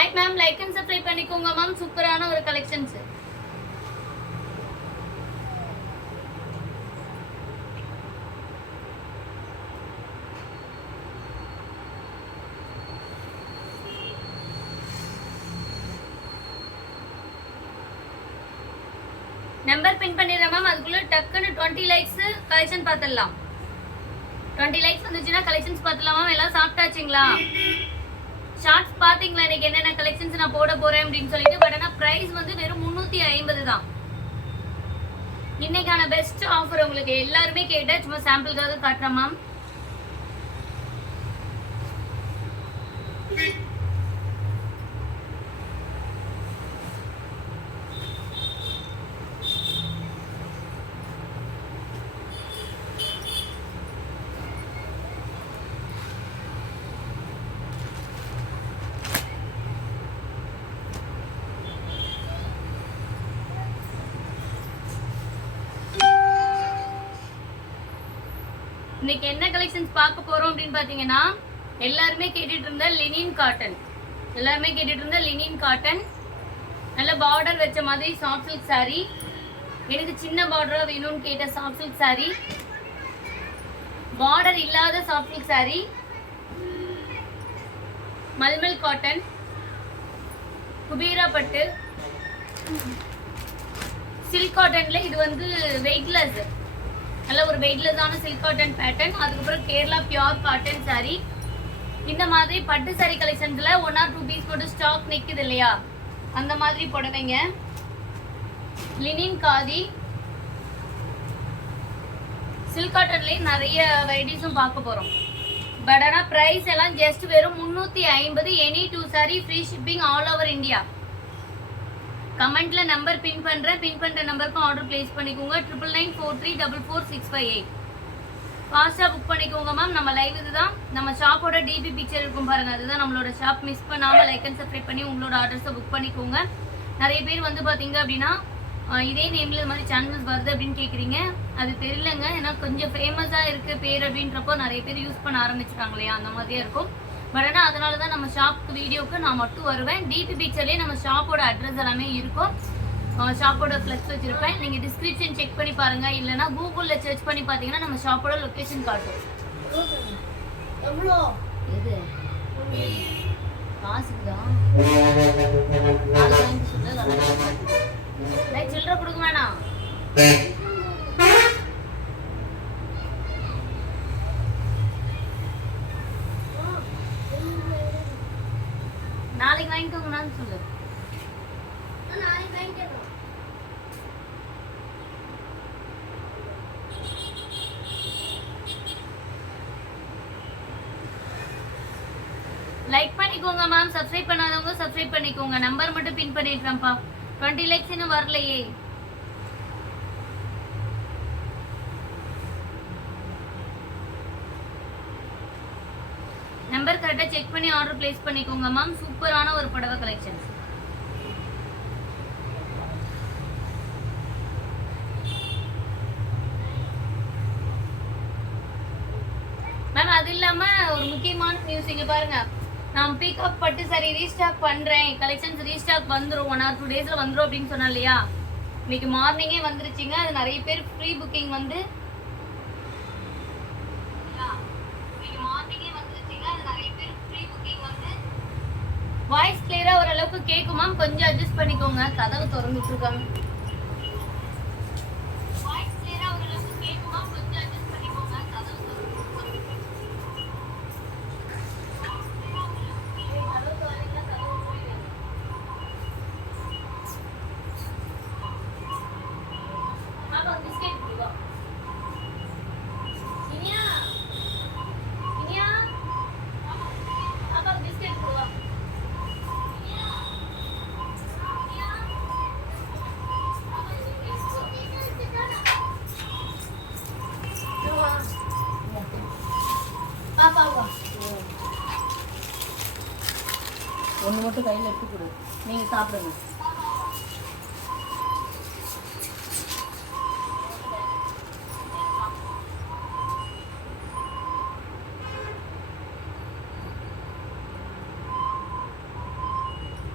Hi ma'am, like and subscribe பண்ணிக்கோங்க ma'am. சூப்பரான ஒரு கலெக்ஷன்ஸ். நம்பர் பின் பண்ணிடுறேன் மேம். அதுக்குள்ள டக்குன்னு 20 லைக்ஸ் கலெக்ஷன் பார்த்துடலாம். 20 லைக்ஸ் வந்துச்சுன்னா கலெக்ஷன்ஸ் பார்த்துலாம் மேம். எல்லாம் சாப்பிட்டாச்சுங்களா? ஷார்ட்ஸ் பார்த்தீங்களா இன்னைக்கு என்னென்ன கலெக்ஷன்ஸ் நான் போட போறேன் அப்படின்னு சொல்லிட்டு. பட் ஆனால் ப்ரைஸ் வந்து வெறும் 350 தான். இன்னைக்கான பெஸ்ட் ஆஃபர் உங்களுக்கு எல்லாருமே கேட்ட சும்மா சாம்பிளுக்காக காட்டுறேன் மேம். இன்னைக்கு என்ன கலெக்ஷன்ஸ் பார்க்க போறோம் அப்படின்னு பாத்தீங்கன்னா, எல்லாருமே கேட்டுட்டு இருந்த லினின் காட்டன். நல்ல பார்டர் வச்ச மாதிரி சாஃப்ட் சில்க் saree. எனக்கு சின்ன பார்டரா வேணும்னு கேட்ட சாஃப்ட் சில்க் saree, பார்டர் இல்லாத soft silk saree, mulmul cotton, குபீரா பட்டு, சில்க் காட்டன்ல இது வந்து வெயிட்லெஸ், நல்ல ஒரு வெயிட்லெஸ்ஸான சில்க் காட்டன் பேட்டர்ன். அதுக்கப்புறம் கேரளா பியூர் காட்டன் saree. இந்த மாதிரி பட்டு saree கலெக்ஷன்ஸ்ல 1 or 2 பீஸ் மட்டும் ஸ்டாக் நிக்குது இல்லையா, அந்த மாதிரி புடவைங்க. லினின் காதி, சில்க் காட்டன்லயே நிறைய வெரைட்டிஸும் பார்க்க போறோம். பட் ஆனால் பிரைஸ் எல்லாம் ஜஸ்ட் வெறும் 350. Any 2 saree free shipping all over India. கமெண்ட்ல நம்பர் பின் பண்ற நம்பருக்கு ஆர்டர் பிளேஸ் பண்ணிக்கோங்க. 9994344658. ஃபாஸ்டா புக் பண்ணிக்கோங்க மேம். நம்ம லைவ் இதுதான். நம்ம ஷாப்போட டிபி பிக்சர் இருக்கும் பாருங்க, அதுதான் நம்மளோட ஷாப். மிஸ் பண்ணாம லைக் அண்ட் சப்ஸ்கிரைப் பண்ணி உங்களோட ஆர்டர்ஸை புக் பண்ணிக்கோங்க. நிறைய பேர் வந்து பாத்தீங்க அப்படின்னா இதே நேம்ல இது மாதிரி சேனல்ஸ் வருது அப்படின்னு கேக்குறீங்க. அது தெரியலங்க, ஏன்னா கொஞ்சம் ஃபேமஸா இருக்கு பேர் அப்படின்றப்போ நிறைய பேர் யூஸ் பண்ண ஆரம்பிச்சிட்டாங்க இல்லையா, அந்த மாதிரியே இருக்கும். பட் ஆனால் அதனால தான் நம்ம ஷாப் வீடியோக்கு நான் மட்டும் வருவேன். டிபி பிக்சர்லேயே நம்ம ஷாப்போட அட்ரஸ் எல்லாமே இருக்கும். ஷாப்போட ஃப்ளெக்ஸ் வச்சுருப்பேன். நீங்கள் டிஸ்கிரிப்ஷன் செக் பண்ணி பாருங்கள். இல்லைனா கூகுளில் சர்ச் பண்ணி பார்த்தீங்கன்னா நம்ம ஷாப்போட லொக்கேஷன் காட்டும். எவ்வளோ எது காசுக்கு தான் சில்லற கொடுக்க வேணாம். நாளைக்கு வாங்கிக்கோங்கன்னு சொல்லு. லைக் பண்ணிக்கோங்க மேம். சப்ஸ்கிரைப் பண்ணாதவங்க சப்ஸ்கிரைப் பண்ணிக்கோங்க. நம்பர் மட்டும் பின் பண்ணிடுறேன்ப்பா. 20 லைக்ஸ் இன்னும் வரலையே. நம்பர் கரெக்டா செக் பண்ணி ஆர்டர் பிளேஸ் பண்ணிக்கோங்க மேம். சூப்பரான ஒரு புடவை கலெக்ஷன் மேம். அது இல்லாம ஒரு முக்கியமான நியூஸ் இங்க பாருங்க. நான் பிக்அப் பட்டு சரி ரீஸ்டாக் பண்றேன். கலெக்ஷன்ஸ் ரீஸ்டாக் வந்துரும் 1 or 2 டேஸ்ல வந்துரும் அப்படின்னு சொன்னா இல்லையா, இன்னைக்கு மார்னிங்கே வந்துருச்சுங்க. அது நிறைய பேர் ப்ரீ புக்கிங் வந்து வாய்ஸ் கிளியரா ஓரளவுக்கு கேட்கும் மேம். கொஞ்சம் அட்ஜஸ்ட் பண்ணிக்கோங்க. கதவு திறந்துட்டு இருக்காங்க. ஒன்று மட்டும் கையில் எடுத்து கொடு, நீங்கள் சாப்பிடுங்க.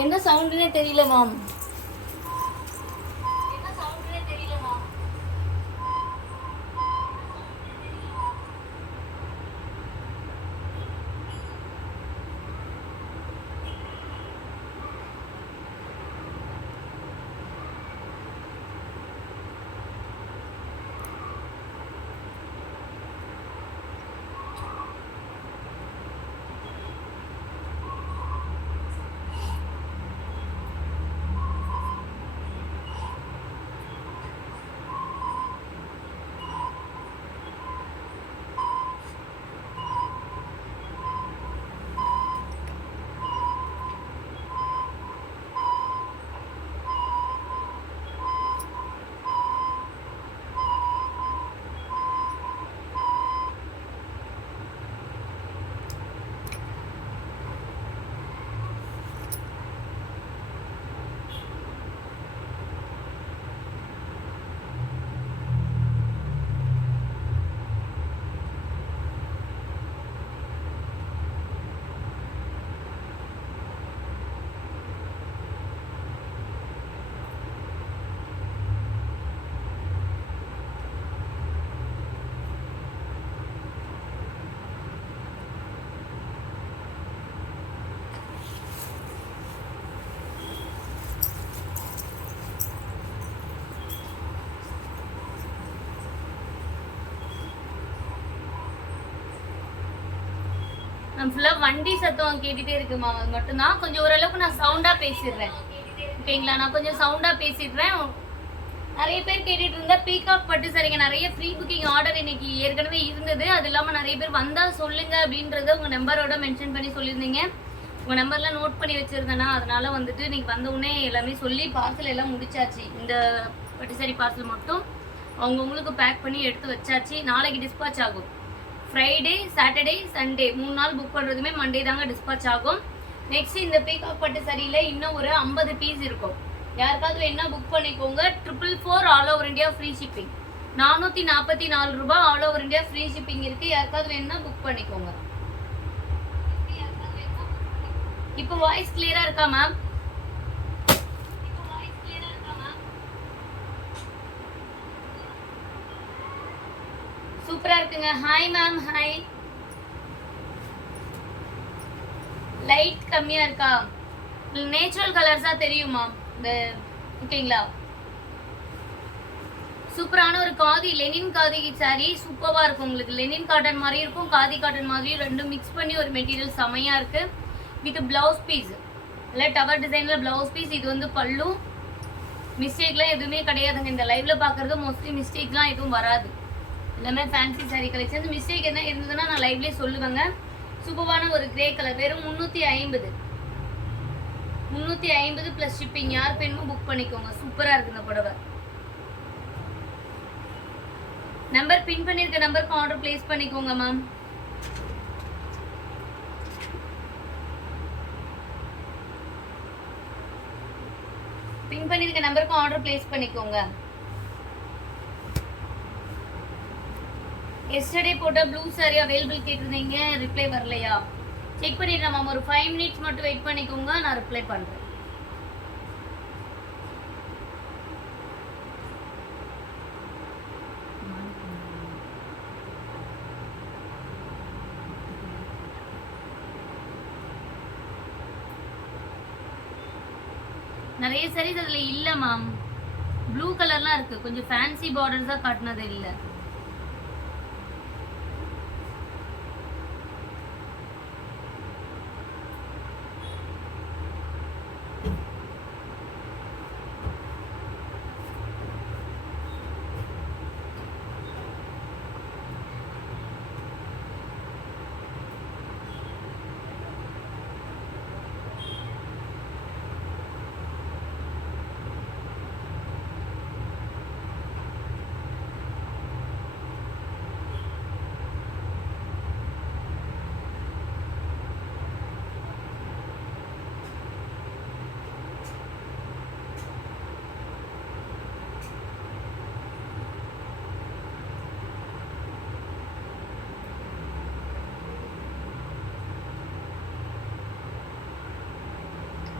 என்ன சவுண்டுனே தெரியல மேம். நான் ஃபுல்லா வண்டி சத்தம் கேட்டுட்டே இருக்கு மேம். அது மட்டும்தான் கொஞ்சம் ஓரளவுக்கு நான் சவுண்டா பேசிடுறேன். ஓகேங்களா? நான் கொஞ்சம் சவுண்டா பேசிடுறேன். நிறைய பேர் கேட்டுட்டு இருந்தா பீகாக் பட்டு சரிங்க, நிறைய ஃப்ரீ புக்கிங் ஆர்டர் இன்னைக்கு ஏற்கனவே இருந்தது. அது இல்லாமல் நிறைய பேர் வந்தா சொல்லுங்க அப்படின்றத உங்க நம்பரோட மென்ஷன் பண்ணி சொல்லியிருந்தீங்க. உங்க நம்பர்லாம் நோட் பண்ணி வச்சிருந்தேன்னா அதனால வந்துட்டு நீங்க வந்த உடனே எல்லாமே சொல்லி பார்சல் எல்லாம் முடிச்சாச்சு. இந்த பட்டு சாரி பார்சல் மட்டும் அவங்கவுங்களுக்கு பேக் பண்ணி எடுத்து வச்சாச்சு. நாளைக்கு டிஸ்பாச் ஆகும். ஃப்ரைடே, சாட்டர்டே, சண்டே 3 நாள் புக் பண்ணுறதுமே மண்டே தாங்க டிஸ்பாச் ஆகும். நெக்ஸ்ட் இந்த பீகாக் பட்டு சரியில் இன்னும் ஒரு 50 பீஸ் இருக்கும். யாருக்காவது வேணா புக் பண்ணிக்கோங்க. 444 all over India free shipping. 444 ரூபாய் all over India free shipping இருக்கு. யாருக்காவது வேணா புக் பண்ணிக்கோங்க. இப்போ வாய்ஸ் கிளியரா இருக்கா மேம்? சூப்பரா இருக்குங்க. Hi ma'am. ஹாய். லைட் கம்மியா இருக்கா? நேச்சுரல் கலர்ஸா தெரியுமா? இந்த ஓகேங்களா? சூப்பரான ஒரு காதி லெனின் காதி சாரி சூப்பரா இருக்கும். உங்களுக்கு லெனின் காட்டன் மாதிரி இருக்கும், காதி காட்டன் மாதிரி ரெண்டும் மிக்ஸ் பண்ணி ஒரு மெட்டீரியல் செமையா இருக்கு. வித் பிளவுஸ் பீஸ் இல்லை டவர் டிசைன்ல பிளவுஸ் பீஸ். இது வந்து பல்லு. மிஸ்டேக்லாம் எதுவுமே கிடையாதுங்க. இந்த லைவ்ல பாக்குறது மோஸ்ட்லி மிஸ்டேக்லாம் எதுவும் வராது. எல்லாமே ஃபேன்சி சாரி கலெக்ஷன். மிஸ்டேக் என்ன இருந்ததுன்னா நான் லைவ்லேயே சொல்லுவேங்க. சூப்பரான ஒரு கிரே கலர். வெறும் 350 ப்ளஸ் ஷிப்பிங். யார் வேணுமோ புக் பண்ணிக்கோங்க. சூப்பராக இருக்குது இந்த புடவை. நம்பர் பின் பண்ணியிருக்க நம்பருக்கு ஆர்டர் பிளேஸ் பண்ணிக்கோங்க மேம். பின் பண்ணியிருக்க நம்பருக்கு ஆர்டர் பிளேஸ் பண்ணிக்கோங்க. எஸ்டர்டே போட்ட ப்ளூ சாரி அவைலபிள் கேட்டிருந்தீங்க, ரிப்ளை வரலையா? செக் பண்ணிடுறேன் மேம். ஒரு 5 மினிட்ஸ் மட்டும் வெயிட் பண்ணிக்கோங்க, நான் ரிப்ளை பண்ணுறேன். நிறைய சாரீஸ் அதில் இல்லை மேம். ப்ளூ கலர்லாம் இருக்குது. கொஞ்சம் ஃபேன்சி பார்டர்ஸாக காட்டினது இல்லை.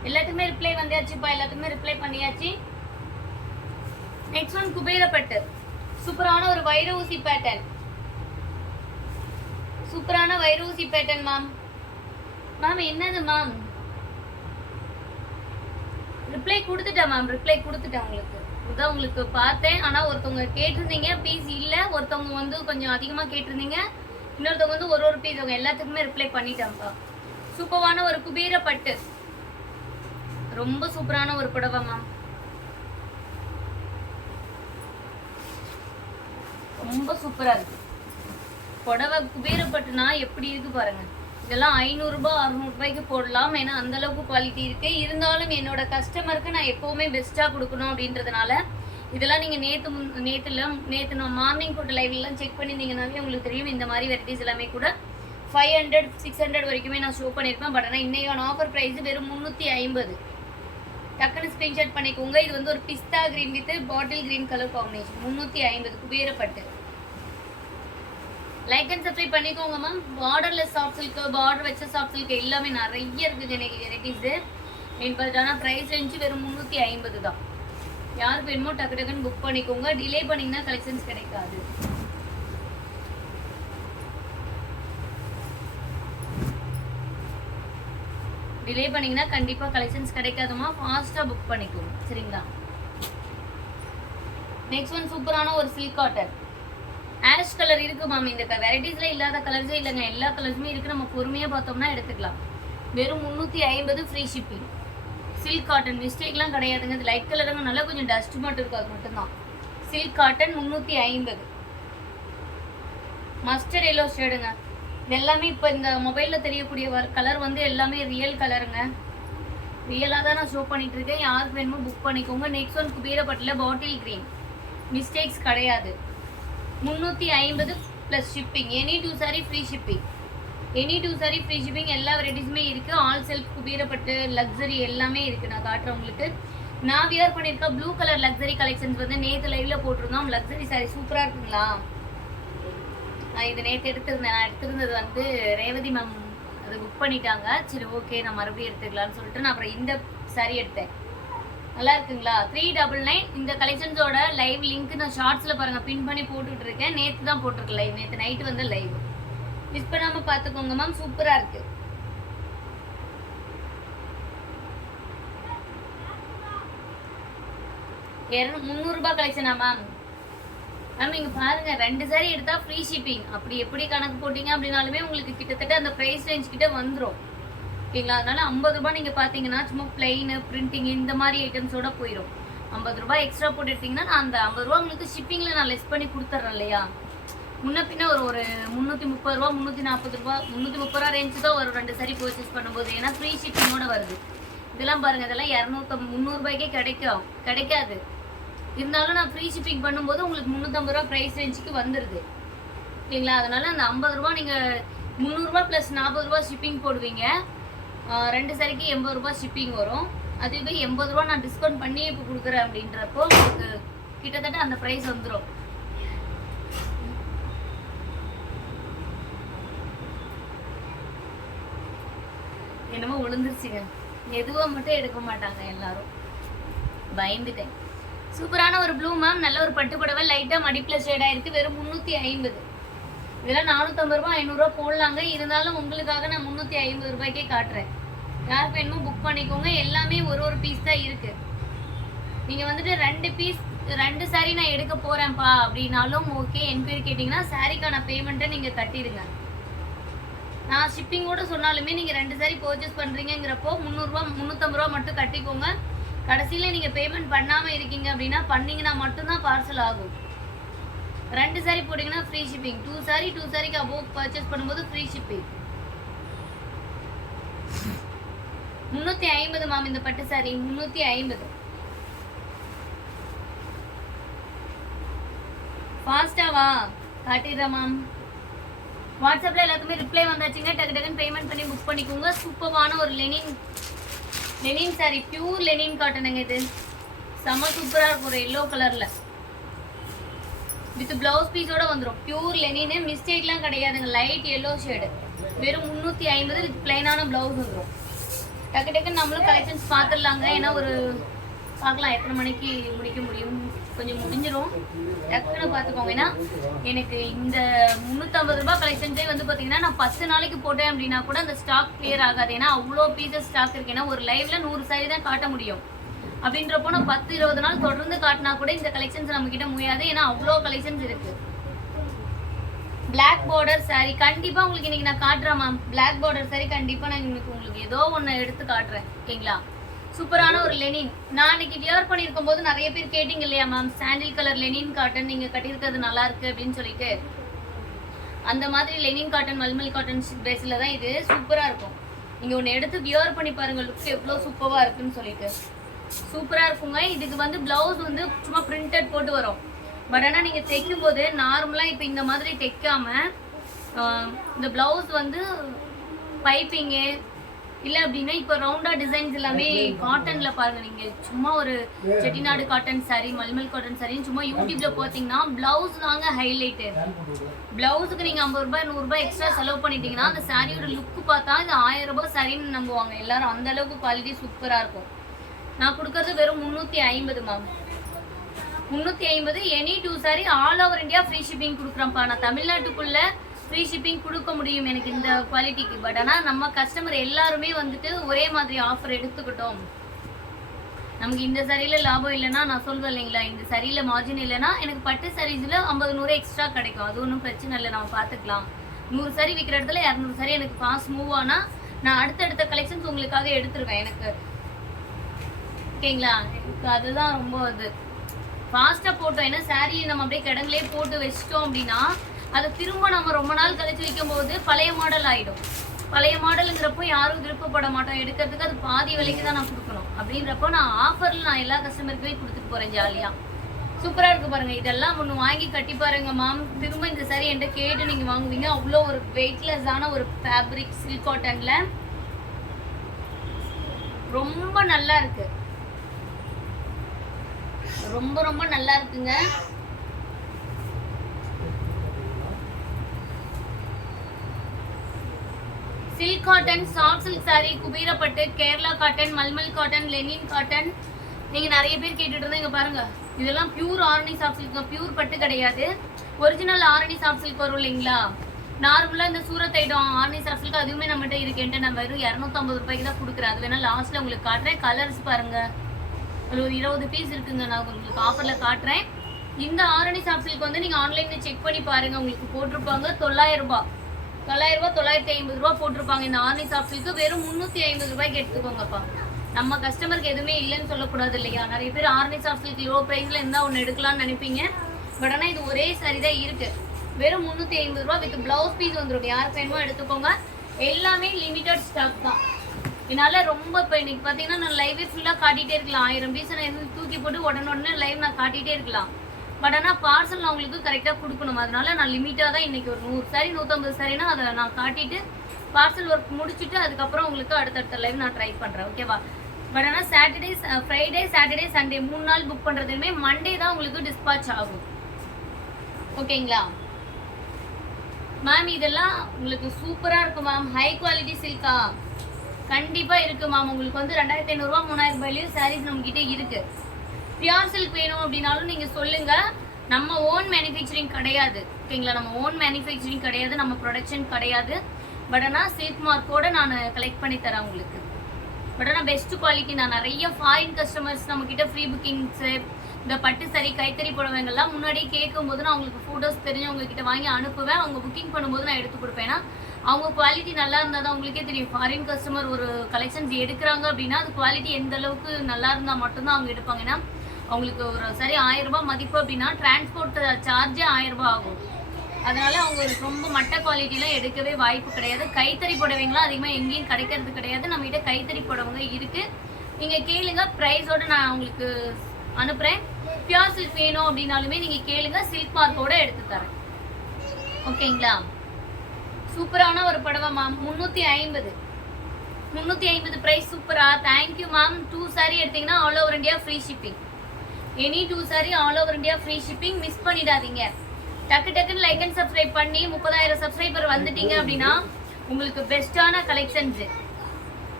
எல்லாத்துக்குமே ரிப்ளை வந்தாச்சுப்பா, எல்லாத்துக்குமே ரிப்ளை பண்ணியாச்சு. நெக்ஸ்ட் ஒன் குபேர பட்டு, சூப்பரான ஒரு வைர ஊசி பேட்டர்ன், சூப்பரான வைர ஊசி பேட்டர்ன் மேம். மேம் என்னது மேம்? ரிப்ளை கொடுத்துட்டேன் மேம், ரிப்ளை கொடுத்துட்டேன் உங்களுக்கு. இதுதான் உங்களுக்கு பார்த்தேன். ஆனால் ஒருத்தவங்க கேட்டிருந்தீங்க பீஸ் இல்லை, ஒருத்தவங்க வந்து கொஞ்சம் அதிகமாக கேட்டிருந்தீங்க, இன்னொருத்தவங்க வந்து ஒரு பீஸ். அவங்க எல்லாத்துக்குமே ரிப்ளை பண்ணிட்டேன்ப்பா. சூப்பரான ஒரு குபேர பட்டு, ரொம்ப சூப்பரான ஒரு புடவை மேம், ரொம்ப சூப்பரா இருக்கு புடவை. குபேர பட்டுனா எப்படி இருக்கு பாருங்க. இதெல்லாம் 500 ரூபாய் 600 ரூபாய்க்கு போடலாம், ஏன்னா அந்த அளவுக்கு குவாலிட்டி இருக்கு. இருந்தாலும் என்னோட கஸ்டமருக்கு நான் எப்பவுமே பெஸ்டா கொடுக்கணும் அப்படின்றதுனால இதெல்லாம் நீங்க நேத்து நான் மார்னிங் போட்ட லைவ்லாம் செக் பண்ணிருந்தீங்கன்னாவே உங்களுக்கு தெரியும். இந்த மாதிரி வெரைட்டிஸ் எல்லாமே கூட 500 600 வரைக்குமே நான் ஷோ பண்ணியிருப்பேன். பட் ஆனால் இன்னைக்கான ஆஃபர் ப்ரைஸ் வெறும் 350. டக்குன்னு ஸ்கிரீன்ஷாட் பண்ணிக்கோங்க. இது வந்து ஒரு பிஸ்தா green with bottle green colour combination, 350 Kubera பட்டு. லைக் அண்ட் சப்ஸ்கிரைப் பண்ணிக்கோங்க ma'am. Borderless soft silk, border வச்ச சாஃப்ட் சில்க் எல்லாமே நிறைய இருக்குது எனக்கு வெரைட்டிஸு. பட் ஆனால் ப்ரைஸ் ரேஞ்சு வெறும் 350 தான். யாருக்கு வேணுமோ டக்கு டக்குன்னு புக் பண்ணிக்கோங்க. டிலே பண்ணிங்கன்னா கலெக்ஷன்ஸ் கிடைக்காது. டிலே பண்ணிங்கன்னா கண்டிப்பாக கலெக்ஷன்ஸ் கிடைக்காதுமா, ஃபாஸ்ட்டாக புக் பண்ணிக்கோங்க சரிங்களா. நெக்ஸ்ட் ஒன் சூப்பரான ஒரு சில்க் காட்டன் ஆஷ் கலர் இருக்கு மேம். இந்த வெரைட்டிஸ்ல இல்லாத கலர்ஸே இல்லைங்க, எல்லா கலர்ஸுமே இருக்கு. நம்ம பொறுமையா பார்த்தோம்னா எடுத்துக்கலாம். வெறும் 350 ஃப்ரீ ஷிப்பிங். சில்க் காட்டன் மிஸ்டேக்லாம் கிடையாதுங்க. இது லைட் கலருங்க, நல்லா கொஞ்சம் டஸ்ட் மட்டும் இருக்கும், அது மட்டும்தான். Silk cotton 350. Mustard yellow ஷேடுங்க. இது எல்லாமே இப்போ இந்த மொபைலில் தெரியக்கூடிய கலர் வந்து எல்லாமே ரியல் கலருங்க. ரியலாக தான் நான் ஷோ பண்ணிட்டு இருக்கேன். யாருக்கு வேணுமோ புக் பண்ணிக்கோங்க. Next one குபேரப்பட்டில் bottle green, mistakes கிடையாது. 350 plus shipping. Any 2 sorry free shipping, any 2 sorry free shipping. எல்லா வெரைட்டிஸுமே இருக்குது. ஆல் செல்ஃப் குபேரப்பட்டு லக்ஸரி எல்லாமே இருக்குது. நான் காட்டுறேன் உங்களுக்கு. நான் வியர் பண்ணியிருக்கேன் ப்ளூ கலர் லக்ஸரி கலெக்ஷன்ஸ் வந்து நேற்று லைவில் போட்டிருந்தோம். லக்ஸரி சாரி சூப்பராக இருக்குங்களா. இது நேற்று எடுத்திருந்தேன். நான் எடுத்திருந்தது வந்து ரேவதி மேம் அது புக் பண்ணிட்டாங்க. சரி ஓகே நான் மறுபடியும் எடுத்துக்கலாம்னு சொல்லிட்டு நான் அப்புறம் இந்த சாரி எடுத்தேன். நல்லா இருக்குங்களா. 399. இந்த கலெக்ஷன்ஸோட லைவ் லிங்க் நான் ஷார்ட்ஸில் பாருங்கள் பின் பண்ணி போட்டுட்டு இருக்கேன். நேற்று தான் போட்டிருக்கேன் லைவ், நேற்று நைட்டு வந்து லைவ். மிஸ் பண்ணாமல் பார்த்துக்கோங்க மேம், சூப்பராக இருக்குது. ₹300 கலெக்ஷனா மேம்? மேம் இங்கே பாருங்கள், 2 சாரி எடுத்தால் ஃப்ரீ ஷிப்பிங். அப்படி எப்படி கணக்கு போட்டிங்க அப்படின்னாலுமே உங்களுக்கு கிட்டத்தட்ட அந்த ப்ரைஸ் ரேஞ்ச் கிட்ட வந்துடும் ஓகேங்களா. அதனால ₹50 நீங்கள் பார்த்தீங்கன்னா சும்மா பிளெயின் பிரிண்டிங் இந்த மாதிரி ஐட்டம்ஸோட போயிடும். ₹50 எக்ஸ்ட்ரா போட்டு எடுத்தீங்கன்னா நான் அந்த ₹50 உங்களுக்கு ஷிப்பிங்கில் நான் லெஸ் பண்ணி கொடுத்துட்றேன் இல்லையா. முன்ன பின்ன ஒரு ₹330 ₹340 ₹330 ரேஞ்சு தான் வரும் 2 சாரி பர்ச்சேஸ் பண்ணும்போது. ஏன்னா ஃப்ரீ ஷிப்பிங்கோட வருது. இதெல்லாம் பாருங்கள், இதெல்லாம் 200 300 கிடைக்காது. இருந்தாலும் நான் ஃப்ரீ ஷிப்பிங் பண்ணும்போது உங்களுக்கு ₹350 ப்ரைஸ் ரேஞ்சுக்கு வந்துடுது ஓகேங்களா. அதனால அந்த ₹50 நீங்கள் ₹300 ப்ளஸ் ₹40 ஷிப்பிங் போடுவீங்க. 2 சாரிக்கு ₹80 ஷிப்பிங் வரும். அதுவே ₹80 நான் டிஸ்கவுண்ட் பண்ணி இப்போ கொடுக்குறேன் அப்படின்றப்போ உங்களுக்கு கிட்டத்தட்ட அந்த ப்ரைஸ் வந்துடும். என்னமோ விழுந்துருச்சுங்க. எதுவாக மட்டும் எடுக்க மாட்டாங்க எல்லாரும், பயந்துட்டேன். சூப்பரான ஒரு ப்ளூ மேம், நல்ல ஒரு பட்டு புடவை, லைட்டாக மடிப்பில் ஷேடாக இருக்குது. வெறும் 350. இதெல்லாம் ₹450 ₹500 போடலாங்க. இருந்தாலும் உங்களுக்காக நான் ₹350 காட்டுறேன். யாருக்கு வேணுமோ புக் பண்ணிக்கோங்க. எல்லாமே ஒரு பீஸ் தான் இருக்குது. நீங்கள் வந்துட்டு 2 சாரி நான் எடுக்க போகிறேன்ப்பா அப்படின்னாலும் ஓகே. என்கொயரி கேட்டிங்கன்னா சாரிக்கான பேமெண்ட்டை நீங்கள் கட்டிடுங்க. நான் ஷிப்பிங்கோடு சொன்னாலுமே நீங்கள் 2 சாரி பர்ச்சேஸ் பண்ணுறீங்கிறப்போ ₹350 மட்டும் கட்டிக்கோங்க. கடைசியில் நீங்கள் பேமெண்ட் பண்ணாமல் இருக்கீங்க அப்படின்னா பண்ணிங்கன்னா மட்டும்தான் பார்சல் ஆகும். 2 சாரி போட்டிங்கன்னா ஃப்ரீ ஷிப்பிங். 2 சாரிக்கு அபோவ் பர்ச்சேஸ் பண்ணும்போது ஃப்ரீ ஷிப்பிங். 350 மேம் இந்த பட்டு சாரி 350. ஃபாஸ்ட்டாவா காட்டிடுறேன் மேம். வாட்ஸ்அப்பில் எல்லாத்துக்குமே ரிப்ளை வந்தாச்சுங்க. டக்கு டக்குன்னு பேமெண்ட் பண்ணி புக் பண்ணிக்கோங்க. சூப்பரான ஒரு லெனின் சாரி, பியூர் லெனின் காட்டனுங்க. இது செம்ம சூப்பராக இருக்கும். ஒரு எல்லோ கலரில் வித் பிளவுஸ் பீஸோட வந்துடும். பியூர் லெனின்னு, மிஸ்டேக்லாம் கிடையாதுங்க. Light yellow shade. வெறும் 350 வித் பிளைனான பிளவுஸ் வந்துடும். டக்கு டக்குன்னு நம்மளும் கலெக்ஷன்ஸ் பார்த்துடலாங்க. ஏன்னா ஒரு பார்க்கலாம் எத்தனை மணிக்கு முடிக்க முடியும், கொஞ்சம் முடிஞ்சிடும். டக்குன்னு பார்த்துக்கோங்க. ஏன்னா எனக்கு இந்த 350 ரூபாய் கலெக்ஷன்ஸே வந்து பார்த்தீங்கன்னா நான் 10 நாளைக்கு போட்டேன் அப்படின்னா கூட அந்த ஸ்டாக் கிளியர் ஆகாது. ஏன்னா அவ்வளோ பீசஸ் ஸ்டாக் இருக்கு. ஏன்னா ஒரு லைவ்ல 100 சாரி தான் காட்ட முடியும். அப்படின்றப்போ நான் 10-20 நாள் தொடர்ந்து காட்டினா கூட இந்த கலெக்ஷன்ஸ் நம்ம கிட்ட முடியாது. ஏன்னா அவ்வளோ கலெக்ஷன்ஸ் இருக்கு. பிளாக் பார்டர் சாரி கண்டிப்பா உங்களுக்கு இன்னைக்கு நான் காட்டுறேன் மேம். பிளாக் பார்டர் சாரி கண்டிப்பா நான் உங்களுக்கு ஏதோ ஒன்று எடுத்து காட்டுறேன். ஓகேங்களா? சூப்பரான ஒரு லெனின். நான் இன்னைக்கு வியர் பண்ணியிருக்கும் போது நிறைய பேர் கேட்டிங்க இல்லையா மேம், சாண்டில் கலர் லெனின் காட்டன் நீங்க கட்டியிருக்கிறது நல்லா இருக்கு அப்படின்னு சொல்லிட்டு. அந்த மாதிரி லெனின் காட்டன் மல்மல் காட்டன் பேஸ்ல தான் இது சூப்பரா இருக்கும். நீங்க ஒன்று எடுத்து வியர் பண்ணி பாருங்க, லுக் எவ்வளோ சூப்பரா இருக்குன்னு சொல்லிட்டு. சூப்பரா இருக்குங்க. இதுக்கு வந்து பிளவுஸ் வந்து சும்மா பிரிண்டட் போட்டு வரும். பட் ஆனால் நீங்கள் தைக்கும் போது நார்மலாக இப்போ இந்த மாதிரி தைக்காம இந்த பிளவுஸ் வந்து பைப்பிங்கு இல்லை அப்படின்னா இப்போ ரவுண்டாக டிசைன்ஸ் எல்லாமே காட்டனில் பாருங்கள். நீங்கள் சும்மா ஒரு Chettinad cotton sorry, mulmul cotton சாரின்னு சும்மா யூடியூப்பில் பார்த்தீங்கன்னா ப்ளவுஸ் தாங்க ஹைலைட்டு. ப்ளவுஸுக்கு நீங்கள் 50 ரூபாய் 100 ரூபாய் எக்ஸ்ட்ரா செலவு பண்ணிட்டீங்கன்னா அந்த சாரியோட லுக்கு பார்த்தா இது 1000 ரூபாய் சாரின்னு நம்புவாங்க எல்லாரும். அந்த அளவுக்கு குவாலிட்டி சூப்பராக இருக்கும். நான் கொடுக்கறது வெறும் 350 ma'am. 350 any 2 sorry all over India free shipping கொடுக்குறேன்ப்பா. நான் தமிழ்நாட்டுக்குள்ள ஃப்ரீ ஷிப்பிங் கொடுக்க முடியும் எனக்கு இந்த குவாலிட்டிக்கு. பட் ஆனால் நம்ம கஸ்டமர் எல்லாருமே வந்துட்டு ஒரே மாதிரி ஆஃபர் எடுத்துக்கிட்டோம். நமக்கு இந்த சரியில் லாபம் இல்லைன்னா நான் சொல்வேன் இல்லைங்களா, இந்த சரியில் மார்ஜின் இல்லைன்னா எனக்கு பட்டு சாரீஸில் 50-100 எக்ஸ்ட்ரா கிடைக்கும். அது ஒன்றும் பிரச்சனை இல்லை, நம்ம பார்த்துக்கலாம். 100 சாரி விற்கிற இடத்துல 200 சாரி எனக்கு ஃபாஸ்ட் மூவ் ஆனால் நான் அடுத்தடுத்த கலெக்ஷன்ஸ் உங்களுக்காக எடுத்துருவேன் எனக்கு. ஓகேங்களா? எனக்கு அதுதான் ரொம்ப இது ஃபாஸ்ட்டாக போட்டோம். ஏன்னா சாரீ நம்ம அப்படியே கிடங்குலேயே போட்டு வச்சிட்டோம் அப்படின்னா அதை திரும்ப நம்ம ரொம்ப நாள் கழிச்சு வைக்கும் போது பழைய மாடல் ஆகிடும். பழைய மாடலுங்கிறப்போ யாரும் விருப்பப்பட மாட்டோம் எடுக்கிறதுக்கு. அது பாதி விலைக்கு தான் நான் கொடுக்கணும். அப்படின்றப்போ நான் ஆஃபரில் நான் எல்லா கஸ்டமருக்குமே கொடுத்துட்டு போகிறேன் ஜாலியாக. சூப்பராக இருக்குது பாருங்கள். இதெல்லாம் ஒன்று வாங்கி கட்டி பாருங்க மேம். திரும்ப இந்த சாரி என்கிட்ட கேட்டு நீங்கள் வாங்குவீங்க. அவ்வளோ ஒரு வெயிட்லெஸ்ஸான ஒரு ஃபேப்ரிக் சில்க் காட்டனில் ரொம்ப நல்லா இருக்குது. ரொம்ப ரொம்ப நல்லா இருக்குங்க. Silk cotton, soft silk sorry, குபீரப்பட்டு, Kerala cotton, mulmul cotton, Lenin cotton நீங்க நிறைய பேர் கேட்டுட்டு இருந்தீங்க பாருங்க. இதெல்லாம் pure Arani soft silk, pure பட்டு கிடையாது. ஒரிஜினல் ஆரணி சாஃப்ட் சில்க் வரும் இல்லைங்களா, நார்மலா இந்த Surat item Arani soft silk அதுவுமே நம்மகிட்ட இருக்குன்ட்டு நான் வெறும் 250 ரூபாய்க்கு தான் கொடுக்குறேன். அது வேணா லாஸ்ட்ல உங்களுக்கு காட்டுறேன். கலர்ஸ் பாருங்க, ஒரு 20 பீஸ் இருக்குங்க. நான் உங்களுக்கு ஆஃபர்ல காட்டுறேன். இந்த ஆரணி சாஃப்ட் சில்க் வந்து நீங்க ஆன்லைன்ல செக் பண்ணி பாருங்க. உங்களுக்கு போட்டிருப்பாங்க 900 ரூபாய் 950 ரூபாய் போட்டிருப்பாங்க. இந்த ஆரணி சாஃப்ட் சில்க் வெறும் 350 ரூபாய்க்கு எடுத்துக்கோங்கப்பா. நம்ம கஸ்டமருக்கு எதுவுமே இல்லைன்னு சொல்லக்கூடாது இல்லையா. நிறைய பேர் ஆரணி சாஃப்ட் சில்க் லோ பிரைஸ்ல இருந்தா ஒன்று எடுக்கலாம்னு நினைப்பீங்க. பட் ஆனால் இது ஒரே சாரி தான் இருக்கு. வெறும் 350 ரூபாய் வித் பிளவுஸ் பீஸ் வந்துடும். யாருக்கு வேணுமோ எடுத்துக்கோங்க. எல்லாமே லிமிட்டட் ஸ்டாக் தான். என்னால் ரொம்ப இப்போ இன்னைக்கு பார்த்தீங்கன்னா நான் லைவே ஃபுல்லாக காட்டிகிட்டே இருக்கலாம். 1000 பீஸ் நான் எதுவும் தூக்கி போட்டு உடனே லைவ் நான் காட்டிகிட்டே இருக்கலாம். பட் ஆனால் பார்சல் நான் உங்களுக்கு கரெக்டாக கொடுக்கணும். அதனால நான் லிமிட்டாக தான் இன்றைக்கி ஒரு 100 சாரி 150 சாரினா அதை நான் காட்டிட்டு பார்சல் ஒர்க் முடிச்சுட்டு அதுக்கப்புறம் உங்களுக்கு அடுத்தடுத்த லைவ் நான் ட்ரை பண்ணுறேன். ஓகேவா? பட் ஆனால் சாட்டர்டே, ஃப்ரைடே, சாட்டர்டே, சண்டே 3 நாள் புக் பண்ணுறதுமே மண்டே தான் உங்களுக்கு டிஸ்பாச் ஆகும். ஓகேங்களா மேம்? இதெல்லாம் உங்களுக்கு சூப்பராக இருக்கும் மேம். ஹை குவாலிட்டி சில்கா கண்டிப்பாக இருக்குது மேம். உங்களுக்கு வந்து 2500 ரூபா 3000 ரூபாயிலையும் சாரீஸ் நம்மக்கிட்ட இருக்குது. பியூர் சில்க் வேணும் அப்படின்னாலும் நீங்கள் சொல்லுங்கள். நம்ம ஓன் மேனுஃபேக்சரிங் கிடையாது. ஓகேங்களா? நம்ம ஓன் மேனுஃபேக்சரிங் கிடையாது, நம்ம ப்ரொடக்ஷன் கிடையாது. பட் ஆனால் சில்க் மார்க்கோடு நான் கலெக்ட் பண்ணி தரேன் உங்களுக்கு. பட் ஆனால் பெஸ்ட் குவாலிட்டி. நான் நிறைய ஃபாரின் கஸ்டமர்ஸ் நம்மக்கிட்ட ஃப்ரீ புக்கிங்ஸு, இந்த பட்டு சரி கைத்தறி புடவைங்கள்லாம் முன்னாடியே கேட்கும்போது நான் உங்களுக்கு ஃபோட்டோஸ் தெரிஞ்சவங்கக்கிட்ட வாங்கி அனுப்புவேன். அவங்க புக்கிங் பண்ணும்போது நான் எடுத்து கொடுப்பேன். அவங்க குவாலிட்டி நல்லா இருந்தால் தான் உங்களுக்கே தெரியும். ஃபாரின் கஸ்டமர் ஒரு கலெக்ஷன்ஸ் எடுக்கிறாங்க அப்படின்னா அது குவாலிட்டி எந்த அளவுக்கு நல்லா இருந்தால் மட்டும்தான் அவங்க எடுப்பாங்க. ஏன்னா அவங்களுக்கு ஒரு சரி 1000 ரூபாய் மதிப்பு அப்படின்னா டிரான்ஸ்போர்ட் சார்ஜே 1000 ரூபாய் ஆகும். அதனால அவங்க ரொம்ப மட்ட குவாலிட்டிலாம் எடுக்கவே வாய்ப்பு கிடையாது. கைத்தறி புடவைங்களாம் அதிகமாக எங்கேயும் கிடைக்கிறது கிடையாது. நம்மகிட்ட கைத்தறி புடவைங்க இருக்குது. நீங்கள் கேளுங்க, ப்ரைஸோடு நான் உங்களுக்கு அனுப்புகிறேன். பியூர் சில்க் வேணும் அப்படின்னாலுமே நீங்கள் கேளுங்க, சில்க் மார்க்கோட எடுத்து தரேன். ஓகேங்களா? சூப்பரான ஒரு புடவை மேம். 350 ப்ரைஸ் சூப்பரா. Thank you ma'am. 2 சாரி எடுத்தீங்கன்னா all over India free shipping. Any 2 sorry all over India free shipping. Miss பண்ணிடாதீங்க. டக்குன்னு லைக் அண்ட் சப்ஸ்கிரைப் பண்ணி 30,000 சப்ஸ்கிரைபர் வந்துட்டீங்க அப்படின்னா உங்களுக்கு பெஸ்ட்டான கலெக்ஷன்ஸ்